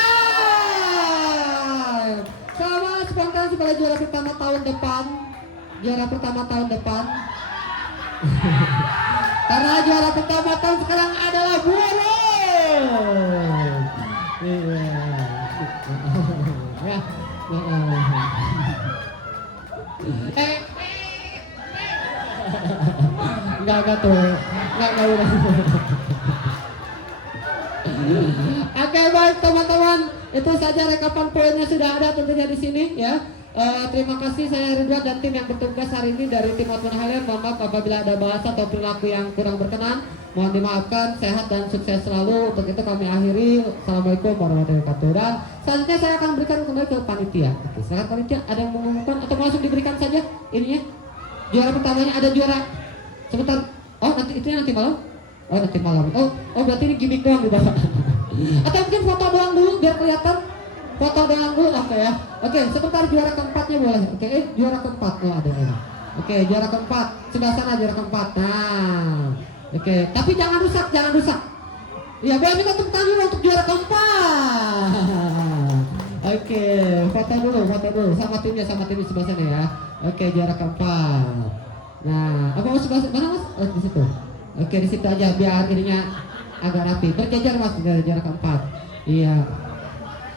Selamat spontan sebagai juara pertama tahun depan. Juara pertama tahun depan. Karena juara pertama tahun sekarang adalah burung. Iya. Ya. Enggak tuh. Enggak udah. Oke, baik teman-teman, itu saja rekapan poinnya sudah ada tentunya di sini ya. Terima kasih, saya Ridwan dan tim yang bertugas hari ini dari tim Outbound Highland. Mohon maaf apabila ada bahasa atau perilaku yang kurang berkenan, mohon dimaafkan. Sehat dan sukses selalu. Untuk itu kami akhiri. Assalamualaikum warahmatullahi wabarakatuh. Dan selanjutnya saya akan berikan kembali ke panitia. Oke, silakan panitia, ada yang mengumumkan atau langsung diberikan saja ininya. Juara pertamanya ada juara. Sebentar. Oh, nanti itu nanti malam. Oh, nanti malam. Oh berarti ini gimmick doang di bawah. Atau mungkin foto doang dulu biar kelihatan. Foto doang dulu apa ya? Oke, sebentar juara keempatnya boleh. Oke, juara keempat. Oh, ada ini. Oke, juara keempat. Sebelah sana juara keempat. Nah. Oke, tapi jangan rusak, jangan rusak. Iya, boleh minta tepuk tangan dulu untuk juara keempat. Oke, foto dulu sama timnya sebelah sana ya. Oke, juara keempat. Nah, apa mas sebelah mana mas? Oh, di situ. Oke, di situ aja biar ininya agak rapi. Berjejer mas, juara keempat. Iya.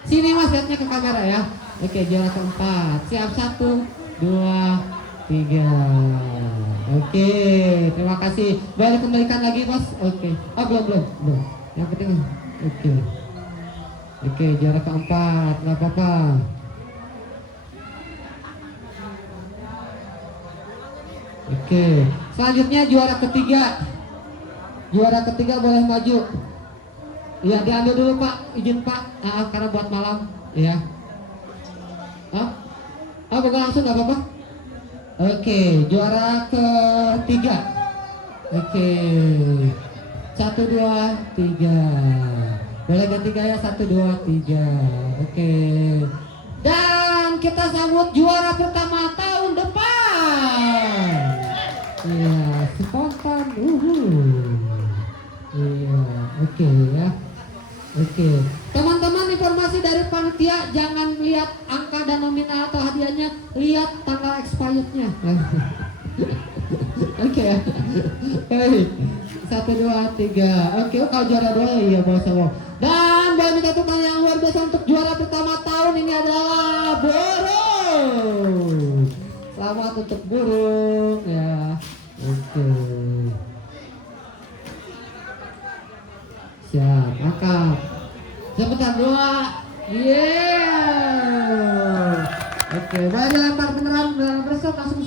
Sini mas, lihatnya ke kamera ya. Oke, juara keempat. Siap 1, 2, 3. Oke, terima kasih. Boleh kembalikan lagi mas. Oke. Oh belum. Yang penting. Oke, juara keempat. Nggak apa-apa. Oke, selanjutnya juara ketiga. Juara ketiga boleh maju. Iya, diambil dulu Pak, izin Pak, karena buat malam, ya. Bukan langsung nggak apa-apa. Oke, juara ketiga. Oke, 1, 2, 3. Boleh ganti gaya 1, 2, 3. Oke. Dan kita sambut juara pertama tahun depan. Iya, spontan. Iya, oke ya. Oke, teman-teman, informasi dari panitia, jangan lihat angka dan nominal atau hadiahnya, lihat tanggal expirednya. Oke ya. 1, 2, 3. Oke, kalau juara 2 iya boleh sama. Dan boleh minta tepuk tangan yang luar biasa untuk juara pertama tahun ini adalah burung. Selamat untuk burung ya. Oke. Siap, angkat. Sebentar, 2. Yeah. Oke, boleh dilempar beneran, beneran langsung